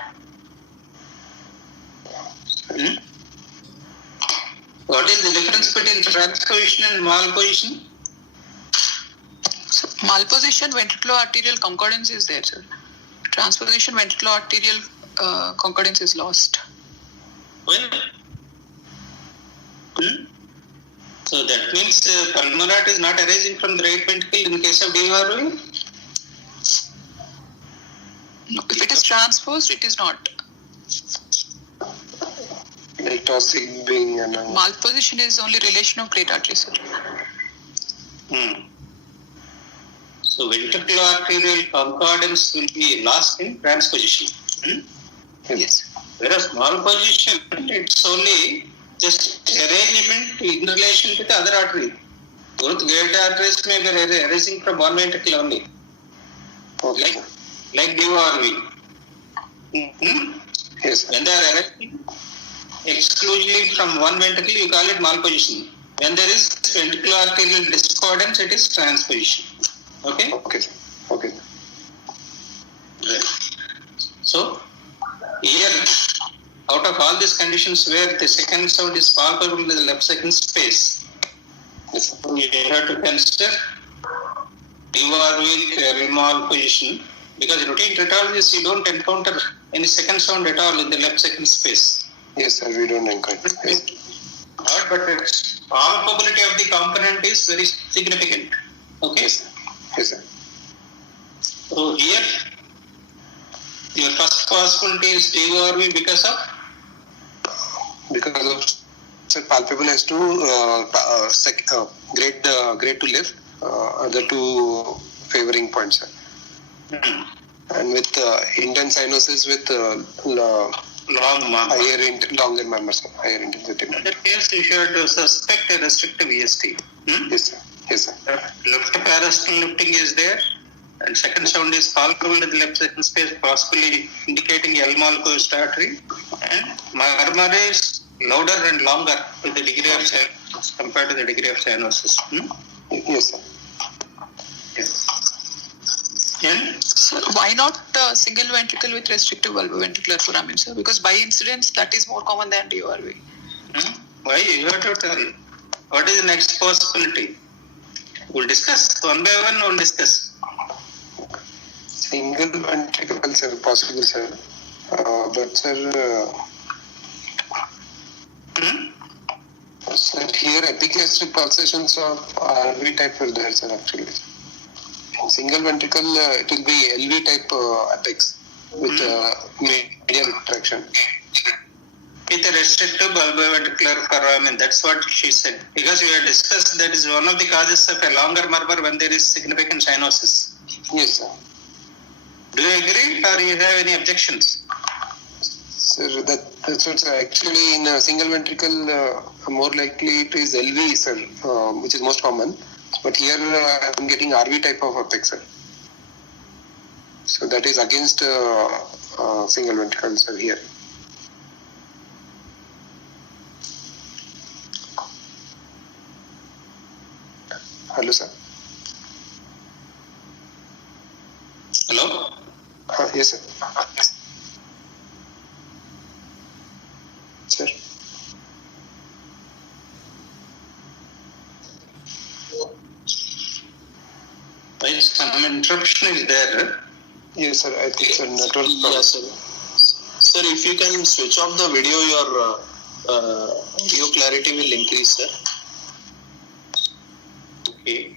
What is the difference between transposition and malposition? So, malposition ventricular arterial concordance is there, sir. Transposition ventricular arterial concordance is lost. Well, so that means pulmonary is not arising from the right ventricle in case of DORV? No, if it is transposed, it is not. Toxic being and Malposition is only relation of great artery, sir. So ventricular arterial concordance will be lost in transposition. Yes. Whereas malposition, it's only just arrangement in relation to the other artery. Both great arteries may be arising from one ventricle only. okay. Like DORV. Yes, sir. When they are arising exclusively from one ventricle, you call it malposition. When there is ventricular arterial discordance, it is transposition. Okay? Okay, sir. Okay. Right. So, here, out of all these conditions where the second sound is palpable in the left second space, Yes, sir. you have to consider DORV malposition, because routine tetralogists, you don't encounter any second sound at all in the left second space. Yes, sir. We don't encounter. Yes. But its palpability of the component is very significant. Okay? Yes, sir. Yes, sir. So here, your first possibility is DORV because of because of palpable has to grade to left are the two favoring points, sir. And with intense cyanosis with longer murmurs, higher intensity. In that case, you should suspect a restrictive EST. Yes, sir. Yes, sir. Left parasternal lifting is there, and second sound is palpable in the left second space, possibly indicating L-Malcolm artery, and murmur is louder and longer with the degree of cyanosis compared to the degree of cyanosis. Yes, sir. Yes. And So why not single ventricle with restrictive valvoventricular foramen, sir? Because by incidence that is more common than DORV. why you have to tell? What is the next possibility? We'll discuss one by one. We'll discuss. Single ventricle, sir, possible, sir. But, sir, sir, here epigastric pulsations of RV type are there, sir, actually. In single ventricle, it will be LV type apex with medial retraction. With a restrictive valvoventricular foramen, that's what she said. Because we have discussed that is one of the causes of a longer murmur when there is significant cyanosis. Yes, sir. Do you agree or you have any objections? Sir, that's what, sir. Actually, in a single ventricle, more likely it is LV, sir, which is most common. But here I'm getting RV type of apex, sir. So that is against single ventricle, sir, here. Hello, sir. Hello? Yes, sir. Sir. Right, some interruption is there. Yes, sir. I think it's a network problem. Yes, sir. Sir, if you can switch off the video, your audio clarity will increase, sir. Okay.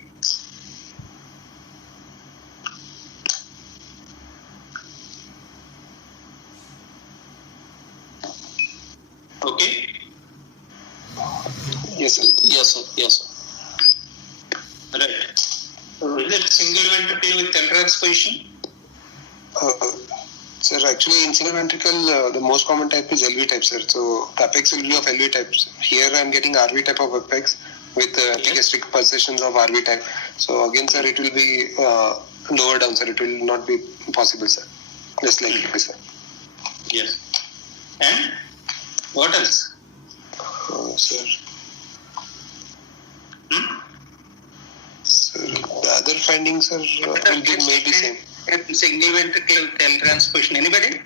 Okay. Yes, sir. Yes, sir. Yes, sir. Right. So is it single ventricle with transposition? Sir, actually in single ventricle, the most common type is LV type, sir. So the apex will be of LV type. Here I am getting RV type of apex with epigastric pulsations of RV type. So again, sir, it will be lower down, sir. It will not be possible, sir. Just like this, sir. Yes. And what else? Sir. Sir, the other findings, sir, will be maybe same. Single ventricle with L transposition. Anybody?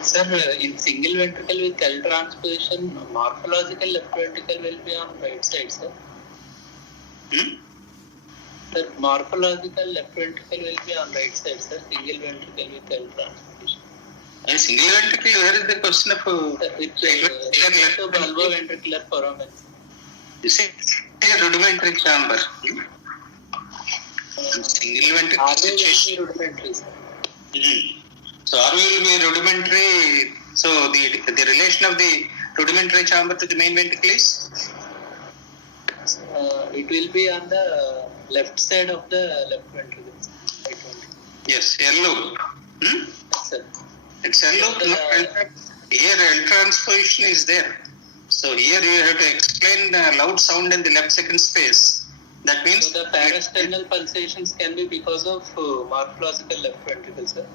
Sir, in single ventricle with L transposition, morphological left ventricle will be on right side, sir. Sir, morphological left ventricle will be on right side, sir. Single ventricle with L transposition. And single ventricle, where is the question of Sir, it's valvoventricular foramen. you see a rudimentary chamber. Single ventricle situation. Rudimentary, sir. So RV will be rudimentary. So the relation of the rudimentary chamber to the main ventricle is? It will be on the left side of the left ventricle. Right ventricle. Yes, L loop. Yes, sir. It's L loop. Here L transposition is there. So here you have to explain loud sound in the left second space. That means So the parasternal pulsations can be because of morphological left ventricle, sir.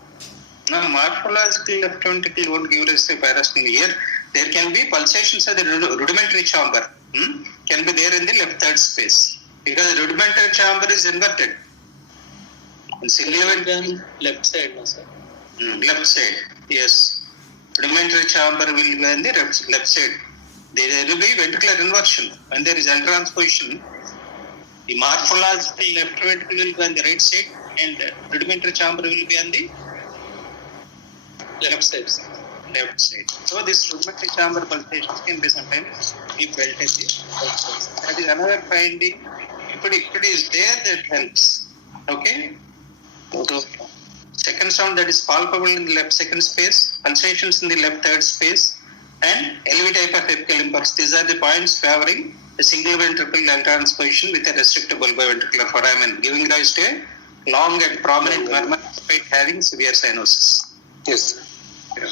no, morphological left ventricle won't give us a parasternal. Here there can be pulsations of the rudimentary chamber. Can be there in the left third space because the rudimentary chamber is inverted. In single ventricle, Left side, no, sir. left side, yes. Rudimentary chamber will be on the left side. There will be ventricular inversion. When there is L transposition, the morphological left ventricle will be on the right side and rudimentary chamber will be on the Left side, sir. left side. So this rudimentary chamber pulsations can be sometimes be felt at the left side. That is another finding. If it is there, that helps. Okay? So second sound that is palpable in the left second space, pulsations in the left third space, and LV type of apical impulse. These are the points favoring a single ventricle L-transposition with a restricted bulboventricular foramen, giving rise to a long and prominent murmur despite having severe cyanosis. Yes. Yeah.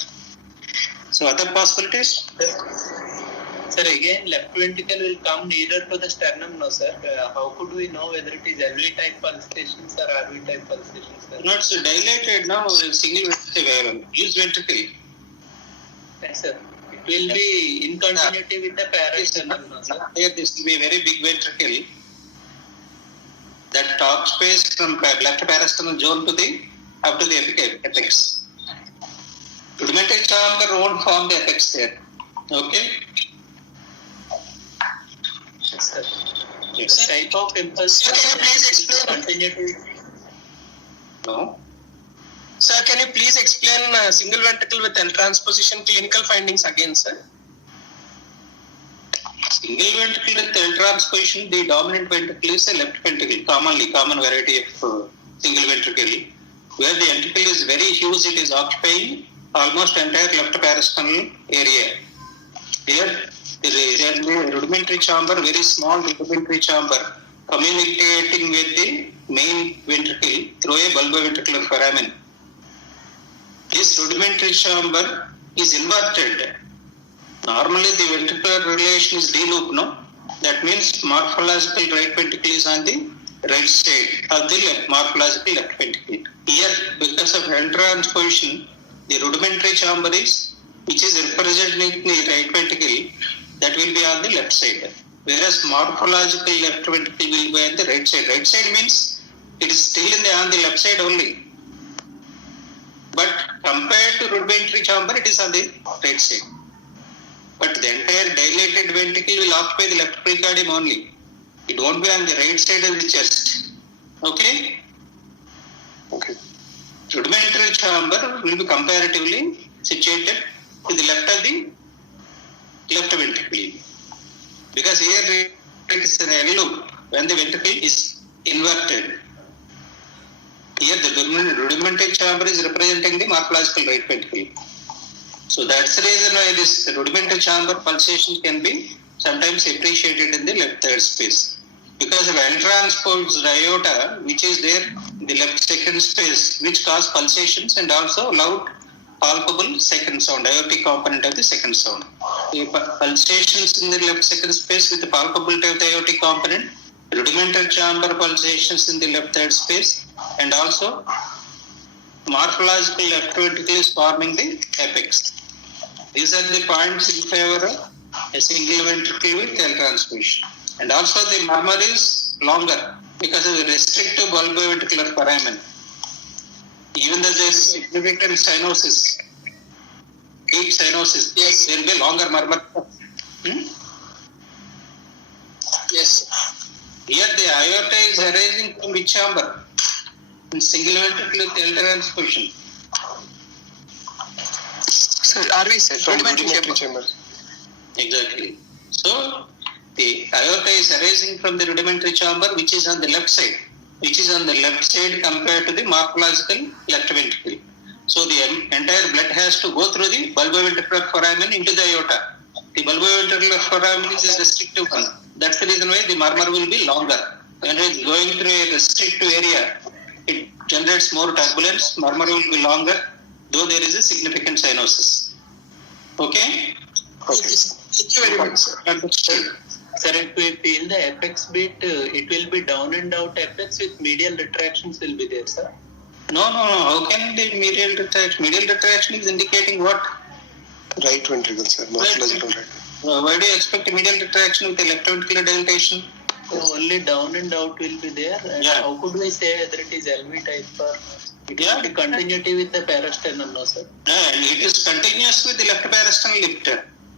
So other possibilities? Sir, again, left ventricle will come nearer to the sternum, no, sir. How could we know whether it is LV type pulsations or RV type pulsations, sir? Not so dilated now, single ventricle, use ventricle. Yes, sir. It will be in continuity with the parasternum, no, sir. Here this will be a very big ventricle. That top space from left parasternal zone to the up to the apex. Rudimentary chamber won't form the apex there. Okay? Yes, sir. Yes. The type of impulse. Sir, can you please explain? Continuity. No. Sir, can you please explain single ventricle with L-transposition clinical findings again, sir? Single ventricle with L-transposition, the dominant ventricle is a left ventricle, common variety of single ventricle, where the ventricle is very huge, it is occupying almost entire left parasternal area. Here, there is a rudimentary chamber, very small rudimentary chamber, communicating with the main ventricle through a bulboventricular foramen. This rudimentary chamber is inverted. Normally the ventricular relation is D-loop, no? That means morphological right ventricle is on the right side of the morphological left ventricle. Here, because of L-transposition, the rudimentary chamber is, which is representing the right ventricle, that will be on the left side. Whereas morphological left ventricle will be on the right side. Right side means it is still on the left side only. But compared to rudimentary chamber, it is on the right side. But the entire dilated ventricle will occupy the left pericardium only. It won't be on the right side of the chest. Okay? Okay. Rudimentary chamber will be comparatively situated to the left of the left ventricle. Because here it is an L-loop when the ventricle is inverted. Here the rudimentary chamber is representing the morphological right ventricle. So that's the reason why this rudimentary chamber pulsation can be sometimes appreciated in the left third space. Because of L-transposed aorta, which is there in the left second space, which cause pulsations and also loud palpable second sound, aortic component of the second sound. The pulsations in the left second space with the palpability of the aortic component, rudimentary chamber pulsations in the left third space, and also morphological left ventricle is forming the apex. These are the points in favor of a single ventricle with L-transposition. And also the murmur is longer because of the restrictive bulboventricular foramen. Even though there is significant cyanosis, deep cyanosis, yes, there will be longer murmur. Yes. Here the aorta is arising from which chamber? In single ventricle with L-transposition. Sir, RV, sir. From Rudimentary rudimentary chamber. chamber. Exactly. So the aorta is arising from the rudimentary chamber, which is on the left side, compared to the morphological left ventricle. So the entire blood has to go through the bulboventricular foramen into the aorta. The bulboventricular foramen is a restrictive one. That's the reason why the murmur will be longer. When it is going through a restrictive area, it generates more turbulence, murmur will be longer, though there is a significant cyanosis. Okay? Okay. Thank you very much, sir. Understood. Sir, if we feel the apex bit, it will be down and out apex with medial retractions will be there, sir. No. How can the medial retraction? Medial retraction is indicating what? Right ventricle, sir. Morphological right. Why do you expect a medial retraction with a left ventricular dilatation? So only down and out will be there. And Yeah. how could we say whether it is LV type or it Yeah. will be continuity with the parasternum, no, sir? And it is continuous with the left parasternal lift.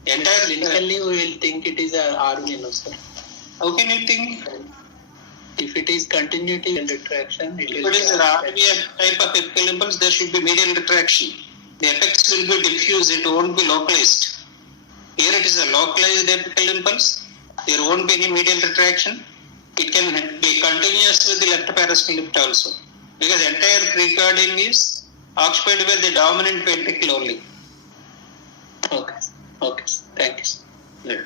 Entire Clinically, we will think it is a RV, no, sir. How can you think? If it is continuity and retraction, it If will it is be an RV type of apical impulse, there should be medial retraction. The apex will be diffuse, it won't be localized. Here it is a localized apical impulse. There won't be any medial retraction. It can be continuous with the left parasternal lift also. Because entire pericardium is occupied by the dominant ventricle only. Okay, thank you. Yeah.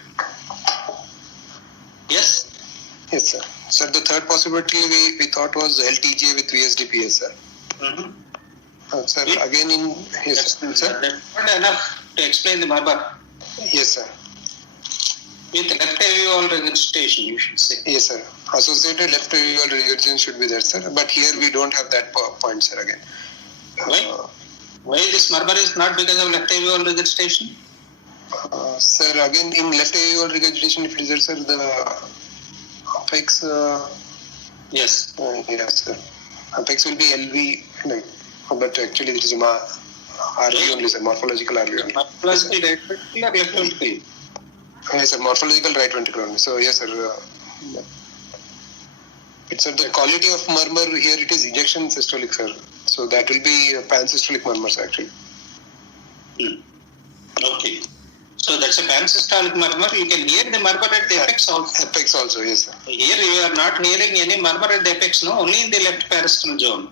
Yes. Yes, sir. Sir, the third possibility we thought was LTJ with VSDPS, sir. Mm-hmm. Sir, again in his sir. That's not enough to explain the Marbar. Yes, sir. With left avial registration, you should say. Yes, sir. Associated left avial regurgitation should be there, sir. But here we don't have that point, sir. Again. Why? Why this Marbar is not because of left avial registration? Sir, again in left avial regurgitation, if it is there, sir, the apex. Yes. Yes, sir. Apex will be LV, like, but actually it is RV only, sir. Morphological RV only. Morphological right ventricle or left ventricle? Yes, sir. Morphological right ventricle only. So yes, sir. It's the quality of murmur here. It is ejection systolic, sir. So that will be pansystolic murmurs actually. Okay. So that's a pansystolic murmur. You can hear the murmur at the apex also. Apex also, yes, sir. Here you are not hearing any murmur at the apex, no, only in the left parasternal zone.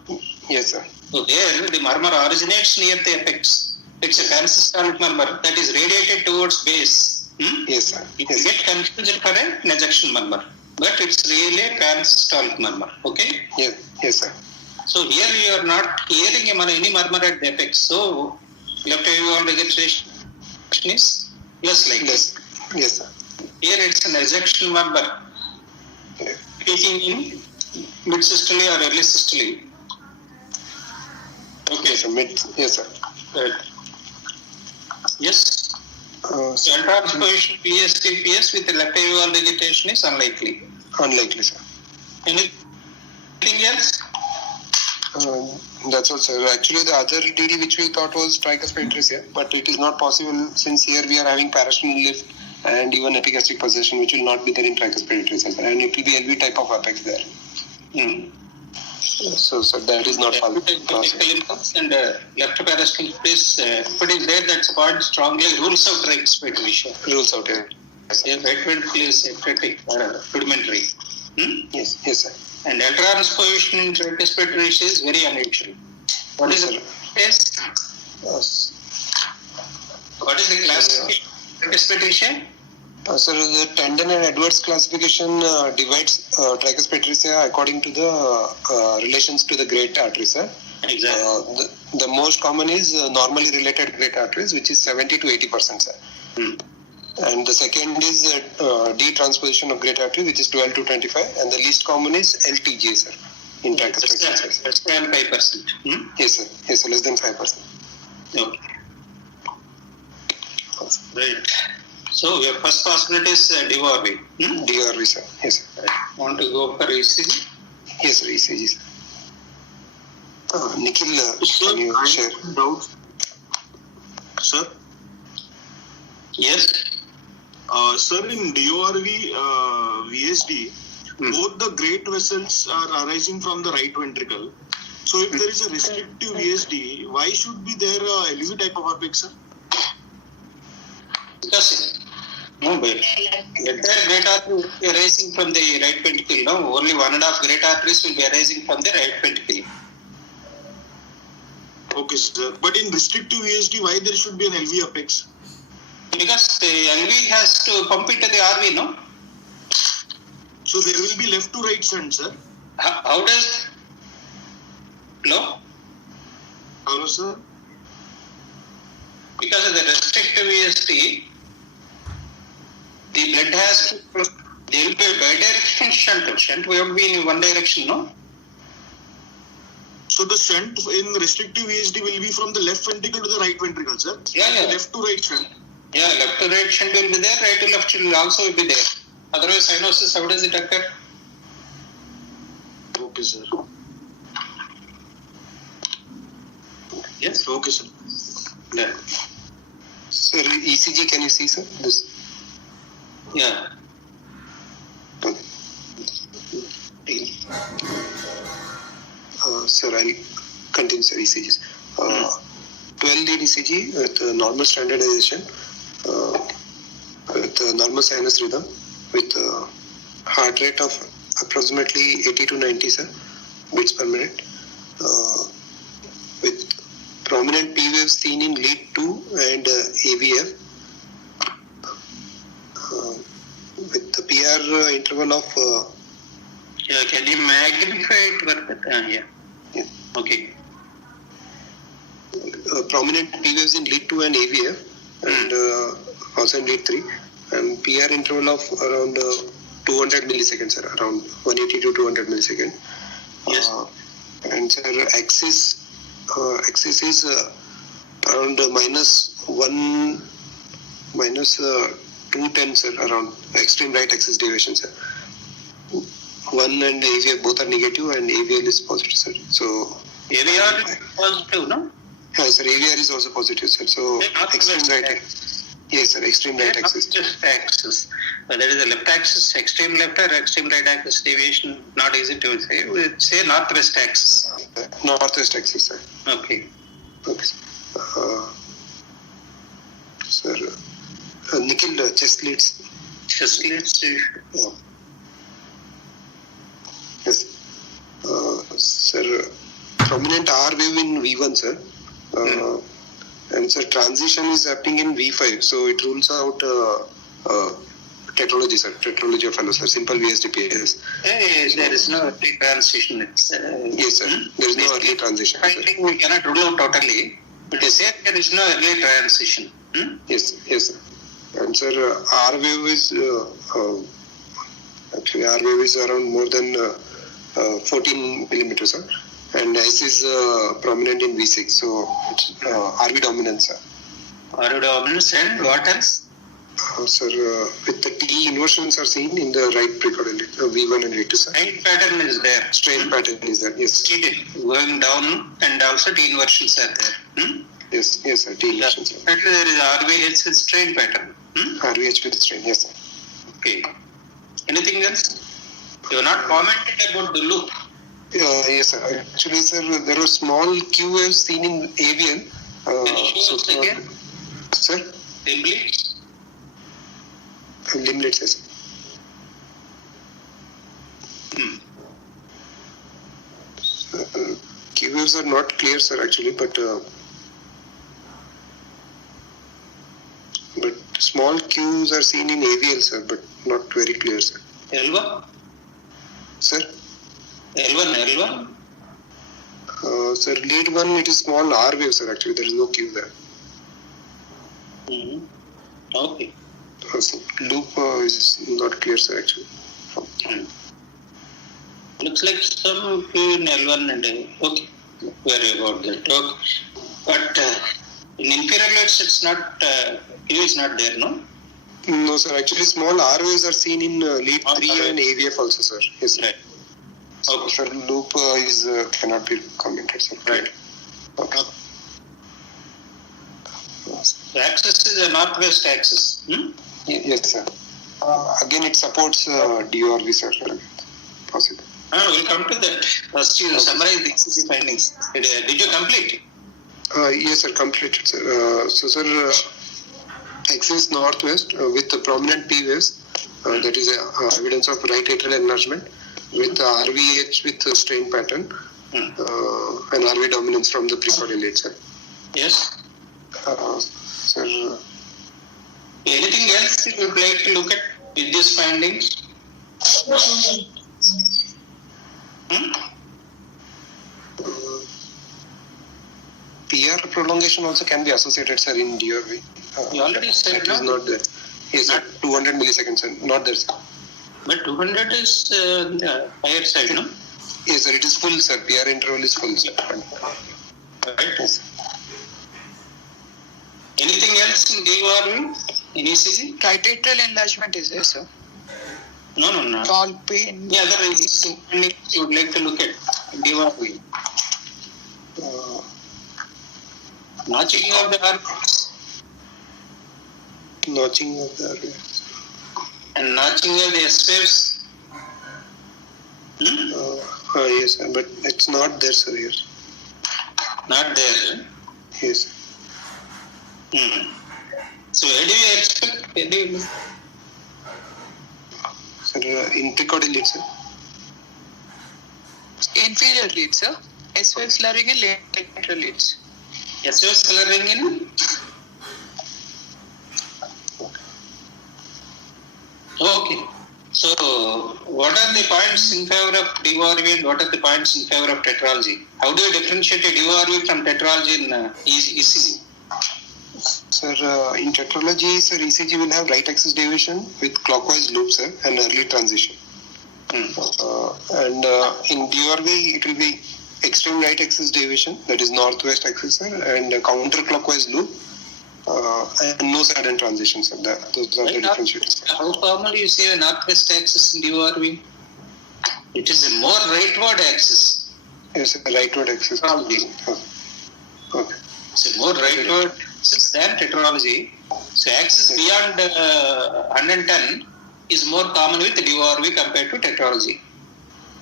Yes, sir. So here the murmur originates near the apex. It's a pansystolic murmur that is radiated towards base. Yes, sir. You Yes, get confused for an ejection murmur, but it's really a pansystolic murmur. Okay. Yes, sir. So here you are not hearing any murmur at the apex. So left avial registration is less likely. Yes, sir. Here it's an ejection murmur peaking in mid systole or early systole. Okay. Yes, sir. Yes, sir. Right. Yes. Sir, Transposition PSTPS with left avial registration is unlikely. unlikely, sir. Anything else? That's all, sir. Actually, the other DD which we thought was tricuspid atresia, but it is not possible since here we are having parasternal lift and even epigastric possession, which will not be there in tricuspid atresia, sir. And it will be LV type of apex there. So, sir, that is not possible. And left parasternal place, put it there, that's point strongly rules out tricuspid atresia. Rules out here. Right ventricle is hepatic, rudimentary. Yes, sir. And transposition in tricuspid atresia is very unusual. What is the test? What is the classification of tricuspid atresia? Sir, the Tandon and Edwards classification divides tricuspid atresia according to the relations to the great arteries, sir. Exactly. The most common is normally related great arteries, which is 70 to 80%, sir. And the second is detransposition of great artery, which is 12 to 25, and the least common is LTJ, sir, in tricuspid atresia. Less than 5%. Yes, sir. Yes, sir. Less than 5%. Okay. Right. So your first possibility is DORV. DRV, sir. Yes, sir. Want to go for ECG? Yes, sir. ECG, sir. Nikhil, can you share? Doubt. Sir? Yes. Sir, in DORV VSD, both the great vessels are arising from the right ventricle. So if there is a restrictive VSD, why should be there a LV type of apex, sir? Because entire great artery will be arising from the right ventricle. No, only 1.5 great arteries will be arising from the right ventricle. Okay, sir. But in restrictive VSD, why there should be an LV apex? Because the LV has to pump into the RV, no? So there will be left to right shunt, sir. How does? No? Hello, sir. Because of the restrictive VSD, the blood has to, there will be a bidirectional shunt. Shunt will be in one direction, no? So the shunt in restrictive VSD will be from the left ventricle to the right ventricle, sir? Yeah. Left to right shunt. Yeah, left to right shunt will be there, right to left will also be there. Otherwise, cyanosis, how does it occur? Okay, sir. Yes. Okay, sir. Yeah. Sir, ECG, can you see, sir? This. Yeah. Sir, I'll continue, sir, ECGs. 12 lead ECG with normal standardization, with normal sinus rhythm, with heart rate of approximately 80 to 90, sir, beats per minute, with prominent P waves seen in lead 2 and AVF, interval of Yeah, can you magnify it? Yeah. Yeah. Okay. Prominent P waves in lead 2 and AVF, and also in lead 3, and PR interval of around 200 milliseconds, sir, around 180 to 200 milliseconds. Yes. And sir, axis is around -210, sir, around extreme right axis deviation, sir. 1 and AVF both are negative, and AVL is positive, sir. So AVR is positive, no? yeah, sir, AVR is also positive, sir. So Not extreme west right. Yes, sir, extreme right Not axis. just axis. That is the left axis, extreme left or extreme right axis deviation. Not easy to say. We say northwest axis. Northwest axis, sir. Okay. Okay, sir. Sir, Nikhil, chest leads. Just let's see. Yes. Sir, prominent R wave in V1, sir. And sir, transition is happening in V5, so it rules out tetralogy, sir. Tetralogy of fellow, sir. Simple VSDPS. Hey, there is no early transition. It's, Yes, sir. There is no early transition, I sir. think we cannot rule out totally. But they say there is no early transition. Yes, yes, sir. And sir, R wave is actually R wave is around more than 14 millimeters, sir. And S is prominent in V6, so it's RV dominance, sir. Or dominance and what else? Sir, with the T inversions are seen in the right precoordinate, V1 and V2, sir. Right pattern is there. Strain pattern is there, yes, sir. Going down and also T inversions are there. Yes, yes, sir. T inversions, sir. And there is RVH with strain pattern. RVH with strain, yes, sir. Okay. Anything else? You have not commented about the loop. Yes, sir. Actually, sir, there were small Q waves seen in AVN. Can you show us again? Sir, Simply. limblets, yes, sir. Q waves are not clear, sir, actually, but small Qs are seen in AVL, sir, but not very clear, sir. L1? Sir, L1? sir, lead 1, it is small R wave, sir, actually, there is no Q there. Okay. So loop is not clear, sir, actually. Looks like some Q in L1 and okay. Worry about that. Okay. But in inferior lobes, it's not, Q is not there, no? No, sir, actually, small R waves are seen in lead 3 and AVF also, sir. Yes, sir. Right. So, sir, loop is cannot be commented, sir. Right. Okay. The axis is a northwest axis. Yes, sir. Again, it supports DORV, sir. Possible. We'll come to that. First, you summarize the XCC findings. Did you complete? Yes, sir, completed, sir. So, sir, axis northwest with the prominent P waves, that is evidence of right atrial enlargement, with RVH with strain pattern, and RV dominance from the precoordinate, sir. Yes. Sir, Anything else you would like to look at with these findings? PR prolongation also can be associated, sir, in DORV. You already said That is not there. Yes, sir. 200 milliseconds, sir. Not there, sir. But 200 is the higher side, no? Yes, sir. It is full, sir. PR interval is full, sir. Right. Yes, sir. Anything else in DORV? In ECG? Right atrial enlargement is there, sir. No. Tall pain. Yeah, other findings you would like to look at in DORV. Notching of the arms Notching of the RV. and notching of the S waves. Yes, sir. But it's not there, sir, here. Not there. Yes, sir. So where do you expect? Sir, in precoordinate, sir. Inferior lead, sir. S wave slurring in lateral leads. S waves coloring in? Okay. So, what are the points in favor of DORV and what are the points in favor of tetralogy? How do you differentiate a DORV from tetralogy in ECG? Sir, in tetralogy, sir, ECG will have right axis deviation with clockwise loop, sir, and early transition. And in DORV, it will be extreme right axis deviation, that is northwest axis, sir, and counterclockwise loop, and no sudden transition, sir. Those are the differentiators. How commonly you see a northwest axis in DORV? It is a more rightward axis. Yes, sir, rightward axis. Tetralogy. Okay. It's a more rightward axis than tetralogy. So axis beyond 110 is more common with DORV compared to tetralogy.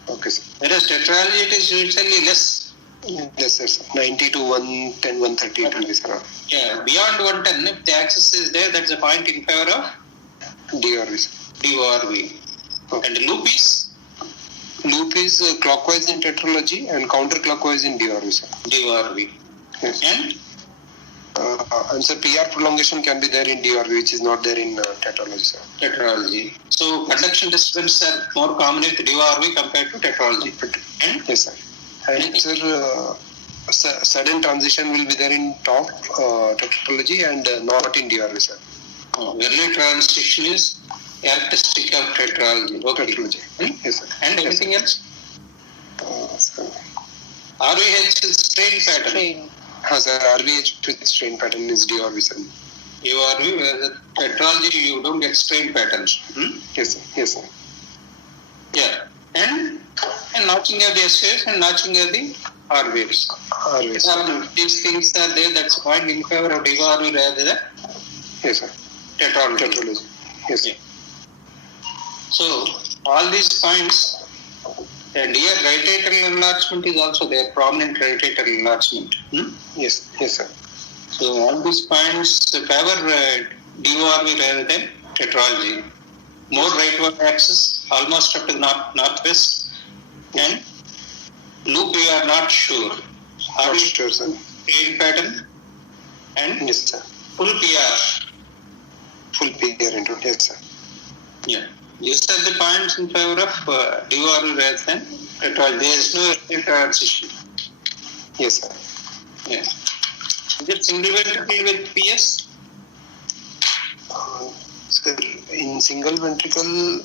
Okay, sir. Whereas tetralogy it is usually less. Yes, sir. 90 to 110, 130 it will be, sir. Yeah, beyond 110, if the axis is there, that's a point in favor of DORV, sir. DORV. Okay. And loop is clockwise in tetralogy and counterclockwise in DORV, sir. DORV. Yes. And sir, PR prolongation can be there in DORV, which is not there in tetralogy, sir. tetralogy. So conduction disturbance are more common with DORV compared to tetralogy. And Yes, sir. And sir, sudden transition will be there in top tetralogy and not in DORV, sir. early transition is characteristic of tetralogy. Okay. Tetralogy. Yes, sir. And anything else? Sir. RVH is strain pattern. Sir, RVH with strain pattern is DORV, sir. DORV, where the tetralogy you don't get strain patterns. Yes, sir. Yes, sir. Yeah. And notching of the SVs and notching of the R waves. RVH, sir. These things are there, that's a point in favor of DORV rather than Yes, sir. tetralogy. Tetralogy. Yes, sir. So, all these points, and here right atrial enlargement is also there, prominent right atrial enlargement. Yes, yes, sir. So, all these points favor DORV rather than tetralogy. More rightward axis, almost up to northwest, and loop we are not sure. Are we Sure, sir. strain pattern and Yes, sir. full PR? Full PR into yes, sir. Yeah. These are the points in favor of DORV rather than tetralogy. There is no early transition. Yes, sir. Yeah. Is it single ventricle with PS? Sir, in single ventricle,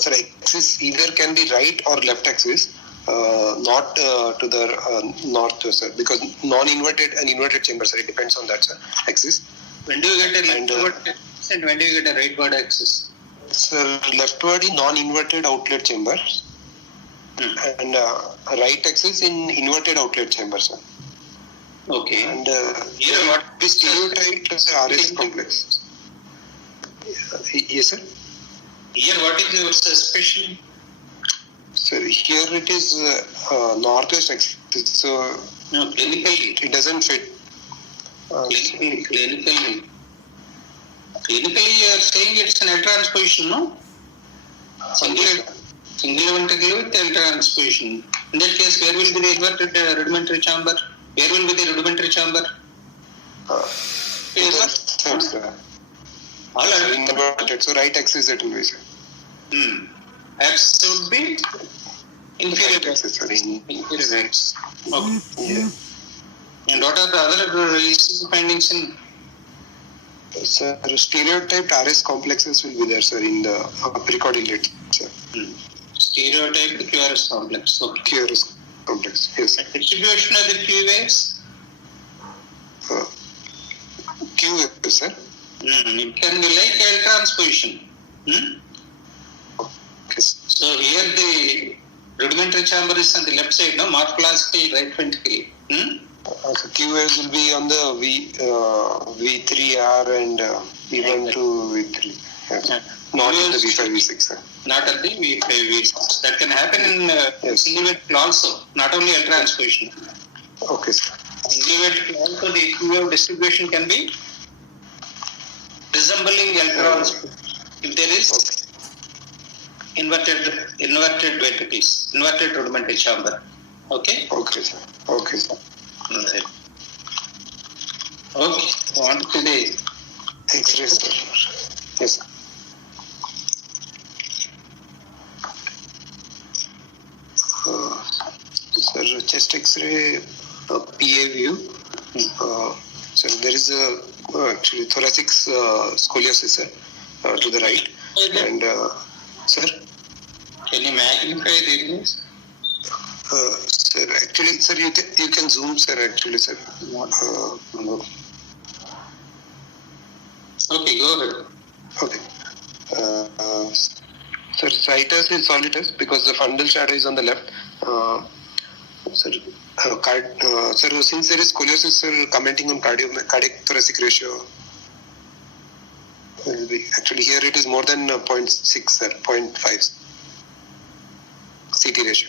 sir, axis either can be right or left axis, not to the north, sir, because non-inverted and inverted chamber, sir, it depends on that, sir, axis. When do you get a And, leftward axis and when do you get a rightward axis? Sir, leftward in non-inverted outlet chamber, and right axis in inverted outlet chamber, sir. Okay. And Here what this stereotype RS complex. Yes, sir. Here what is your suspicion? So here it is northwest axis, so No, clinically. it doesn't fit. Clinically you are saying it's an L transposition, no? Single ventricle with L transposition. In that case, where will be the inverted rudimentary chamber? Where will be the rudimentary chamber? All are Inverted, so right axis it will be, sir. Axis would be inferior Right axis, sir. inferior axis. Okay. Yeah. And what are the other ECG findings in? Sir, stereotyped RS complexes will be there, sir, in the pericordillate, sir. Stereotyped QRS complex. Okay. QRS complex, yes, sir. Distribution of the Q waves? Q, sir. It can be like L transposition. Okay, sir. So here the rudimentary chamber is on the left side, no? Morphological right ventricle. So Q waves will be on the V3R and V1 to V3. Yes. Not in the V5, V6, sir. Not at the V5, V6. That can happen in Yes. single ventricle also, not only L transposition. Okay, sir. Single ventricle also the Q wave distribution can be resembling L transposition. If there is inverted ventricles, inverted rudimentary chamber. Okay? Okay, sir. Okay, sir. Right. Okay. On to the X-ray, sir. Yes, sir. chest X-ray PA view. So there is actually thoracic scoliosis to the right. And sir? Can you magnify the image? Sir, actually, sir, you can zoom, sir. Actually, sir. Okay, go ahead. Okay. Sir, situs is solitus because the fundal shadow is on the left. Sir, sir, since there is scoliosis, sir, commenting on cardiac thoracic ratio will be actually here it is more than 0.6, sir, 0.5 CT ratio.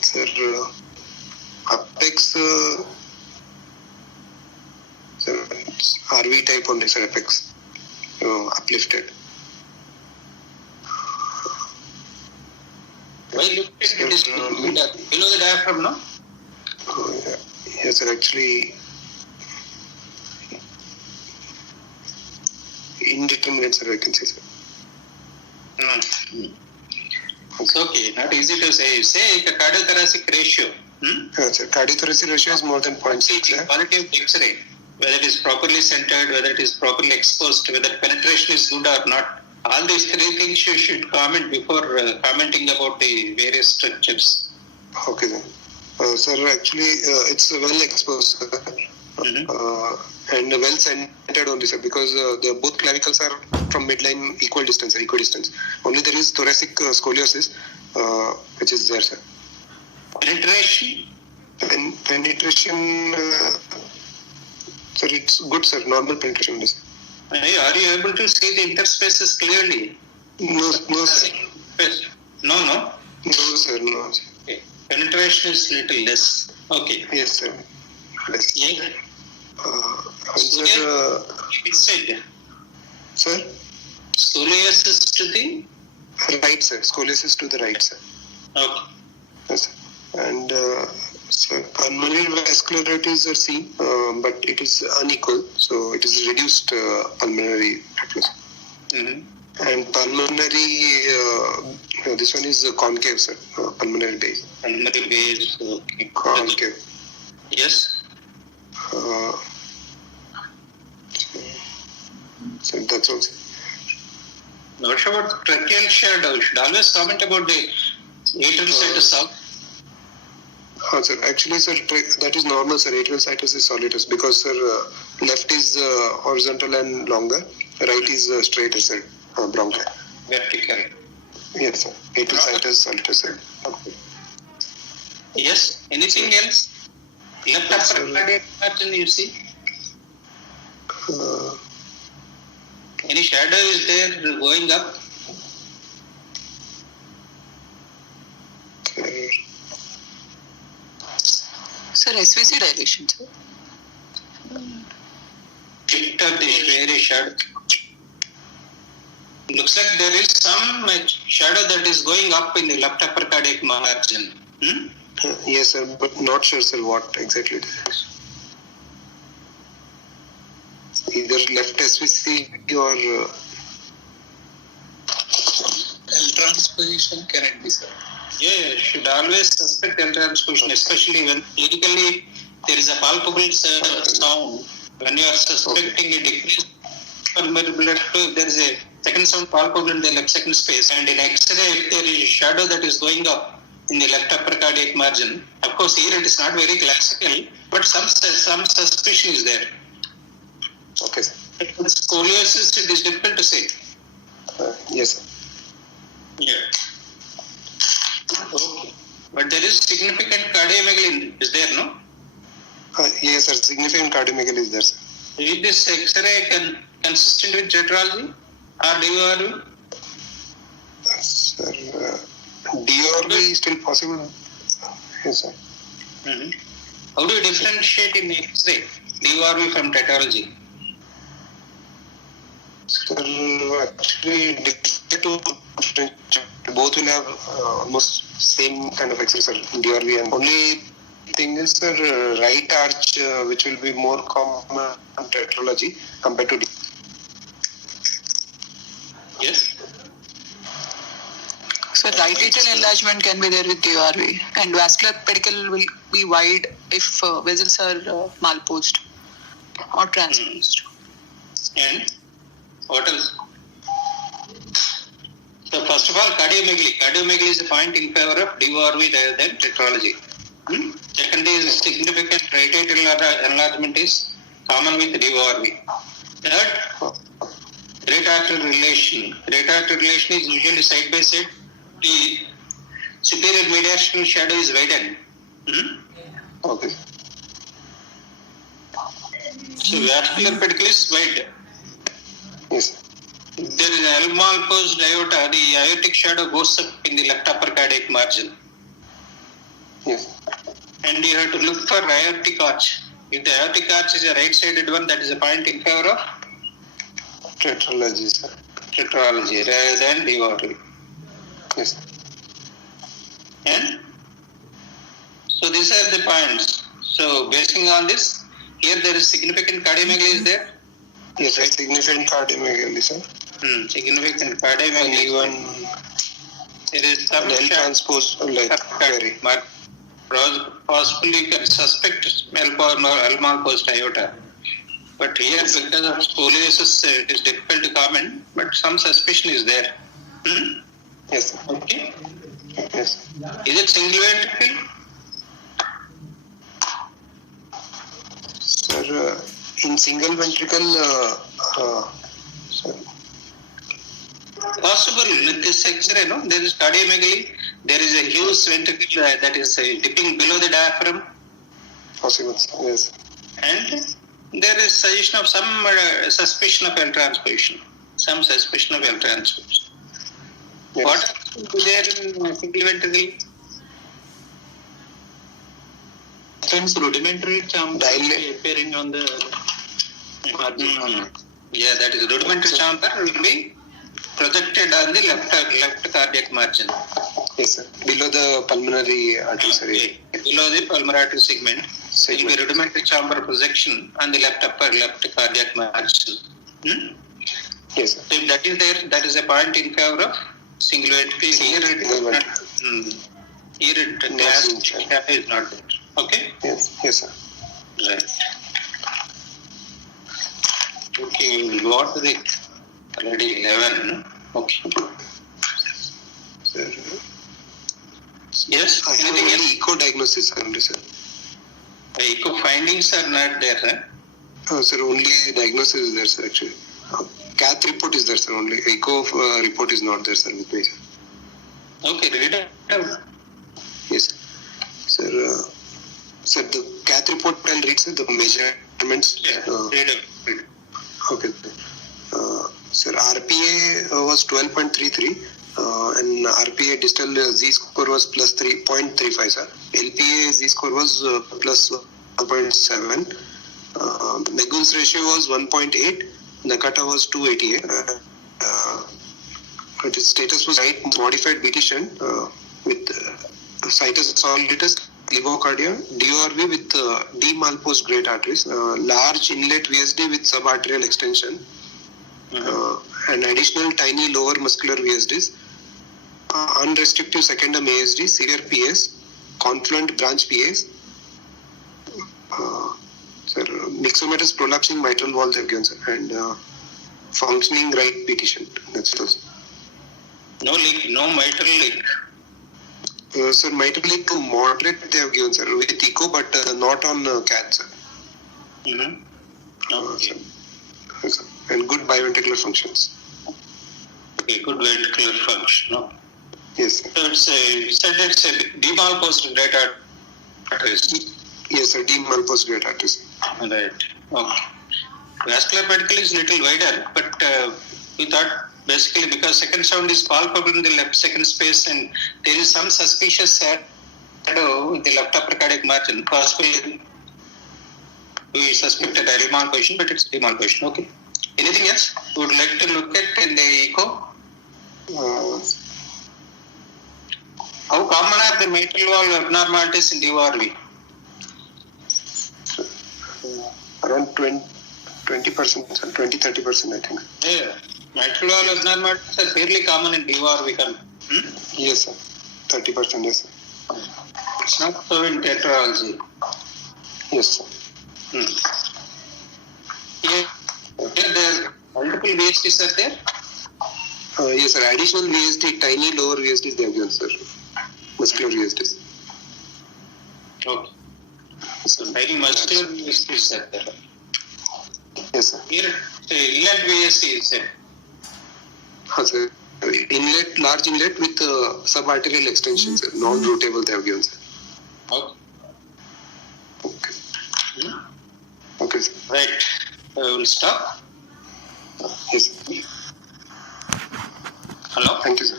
Sir, apex, sir, it's RV type only, sir, apex, uplifted. Why look at it below the diaphragm, no? Yes, sir, actually indeterminate, sir, I can say, sir. It's okay, not easy to say. You say the cardiothoracic ratio. Sir, cardiothoracic ratio is more than 0.6, sir. Quality of X-ray, whether it is properly centered, whether it is properly exposed, whether penetration is good or not. All these three things you should comment before commenting about the various structures. Okay, sir. Sir, actually, it's well exposed, sir. And well centered only, sir, because the both clavicles are from midline equal distance, sir, equidistance. Only there is thoracic scoliosis, which is there, sir. Penetration? Penetration, sir, it's good, sir. Normal penetration only, sir. Are you able to see the interspaces clearly? No, sir. No. No, sir, no, sir. Okay. Penetration is little less. Okay. Yes, sir. Yes. Yeah. Sir, It said sir? scoliosis to the Right, sir. Scoliosis to the right, sir. okay. Yes, sir. And sir, pulmonary vascularities are seen, but it is unequal, so it is reduced pulmonary pressure. And pulmonary, this one is concave, sir. Pulmonary base. Pulmonary base. Okay. Concave. Yes. So that's all, sir. What about tracheal shadow? You should always comment about the atrial situs south. Sir, actually, sir, that is normal, sir. Atrial situs is solitus because, sir, left is horizontal and longer, right is straight, sir, bronchi. Vertical. Yes, sir. Atrial situs, solitus, sir. Okay. Yes. Anything else? Left upper cardiac margin, you see? Any shadow is there going up? Sir, SVC dilation, sir. Lift up the very shadow. Looks like there is some shadow that is going up in the left upper cardiac margin. Yes, sir, but not sure, sir, what exactly it is. Either left SVC or L-transposition can it be, sir? Yeah, you should always suspect L-transposition, especially when clinically there is a palpable sound. When you are suspecting a decreased pulmonary blood flow, there is a second sound palpable in the left second space. And in X-ray, if there is a shadow that is going up in the left upper cardiac margin, of course here it is not very classical, but some suspicion is there. okay, sir. With scoliosis, it is difficult to say. Yes, sir. Yeah. Okay. But there is significant cardiomegaly, is there, no? Yes, sir. Significant cardiomegaly is there, sir. Is this X-ray consistent with tetralogy or DORV? Sir, DORV is still possible. Yes, sir. How do you differentiate in X-ray DORV from tetralogy? Sir, actually, both will have almost same kind of X-ray, sir, DRV. And only thing is, sir, right arch, which will be more common in tetralogy compared to D. Yes. So right atrial enlargement can be there with DORV, and vascular pedicle will be wide if vessels are malposed or transposed. And what else? So first of all, cardiomegaly. Cardiomegaly is a point in favor of DORV rather than tetralogy. Second is significant right atrial enlargement is common with DORV. Third, right atrial relation. Right atrial relation is usually side by side. The superior mediastinal shadow is widened. Okay. So vascular pedicle is wide. Yes. If there is an L-malposed aorta, the aortic shadow goes up in the left upper cardiac margin. Yes. And you have to look for aortic arch. If the aortic arch is a right-sided one, that is a point in favor of Tetralogy, sir. tetralogy rather than DORV. Yes. And so these are the points. So basing on this, here there is significant cardiomegaly is there. Yes, sir. Significant cardiomegaly, sir. Significant And cardiomegaly. even There is some L transpose like very. Possibly you can suspect L-malposed aorta. But here, because of scoliosis, it is difficult to comment, but some suspicion is there. Yes, sir. Okay. Yes. Is it single ventricle? Sir, in single ventricle, sir. Possible with this X-ray, no? There is cardiomegaly. There is a huge ventricle that is dipping below the diaphragm, Possible, sir. Yes. and there is suggestion of some suspicion of L-transposition. Some suspicion of L-transposition. Yes. What else is there in single ventricle? Sometimes rudimentary chamber Dilate. appearing on the margin. Yeah, that is rudimentary chamber will be projected on the left cardiac margin. Yes, sir. Below the pulmonary artery, sir. Below the pulmonary artery segment, there will be rudimentary chamber projection on the left cardiac margin. Yes, sir. So if that is there, that is a point in favor of single ventricle. Here it is not. Here it gas is not there. Okay. Yes, yes, sir. Right. Okay, we will go on to the already 11. Okay. Sir, Yes. I have Anything only else? echo diagnosis only, sir. The echo findings are not there. Sir, only diagnosis is there, sir, actually. Cath report is there, sir, only. Echo report is not there, sir, with me, sir. Okay, read it out. Yes, sir. Sir, the cath report can read, sir, the measurements. Yeah, read it. Read it. Okay. Sir, RPA was 12.33 and RPA distal Z-score was plus 3.35, sir. LPA Z-score was plus 1.7. Megun's ratio was 1.8. Nakata was 288. Its status was right modified BT shunt with situs solidus, levocardia, DORV with demalposed great arteries, large inlet VSD with subarterial extension, and additional tiny lower muscular VSDs, unrestrictive secondum ASD, severe PS, confluent branch PS, sir, myxomatous prolapsing mitral valve they have given, sir, and functioning right BT shunt. That's all. No leak, no mitral leak. Sir, mitral leak to moderate they have given, sir, with echo, but not on CAT, sir. Okay. Sir. And good biventricular functions. Okay, good ventricular function. No? Yes, sir. So it's you said it's a demalposed great arteries. Yes, sir. Demalposed great arteries. Right. Okay. Vascular pedicle is little wider, but we thought basically because second sound is palpable in the left second space and there is some suspicious shadow in the left upper cardiac margin, possibly we suspected a demalposition, but it's demalposition. Okay. Anything else you would like to look at in the echo? How common are the mitral valve abnormalities in DORV? Around 20%, 20-30%, I think. Yeah. Mitral valve abnormalities are fairly common in DORV Yes, sir. 30%, yes, sir. It's not so in tetralogy. Yes, sir. Here there are multiple VSTs are there. Yes, sir. Additional VSD, tiny lower VSDs they have given, sir. Muscular VSDs. Okay. So tiny muscular VSTs are there. Yes, sir. Here inlet VST is there. Sir. Inlet, large inlet with subarterial extension, sir. Non-rootable they have given, sir. Okay. Okay. Okay, sir. Right. We'll stop. Yes, sir. Hello? Thank you, sir.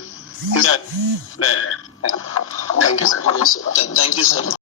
Yes, sir. Right. Thank you, sir. Thank you, sir.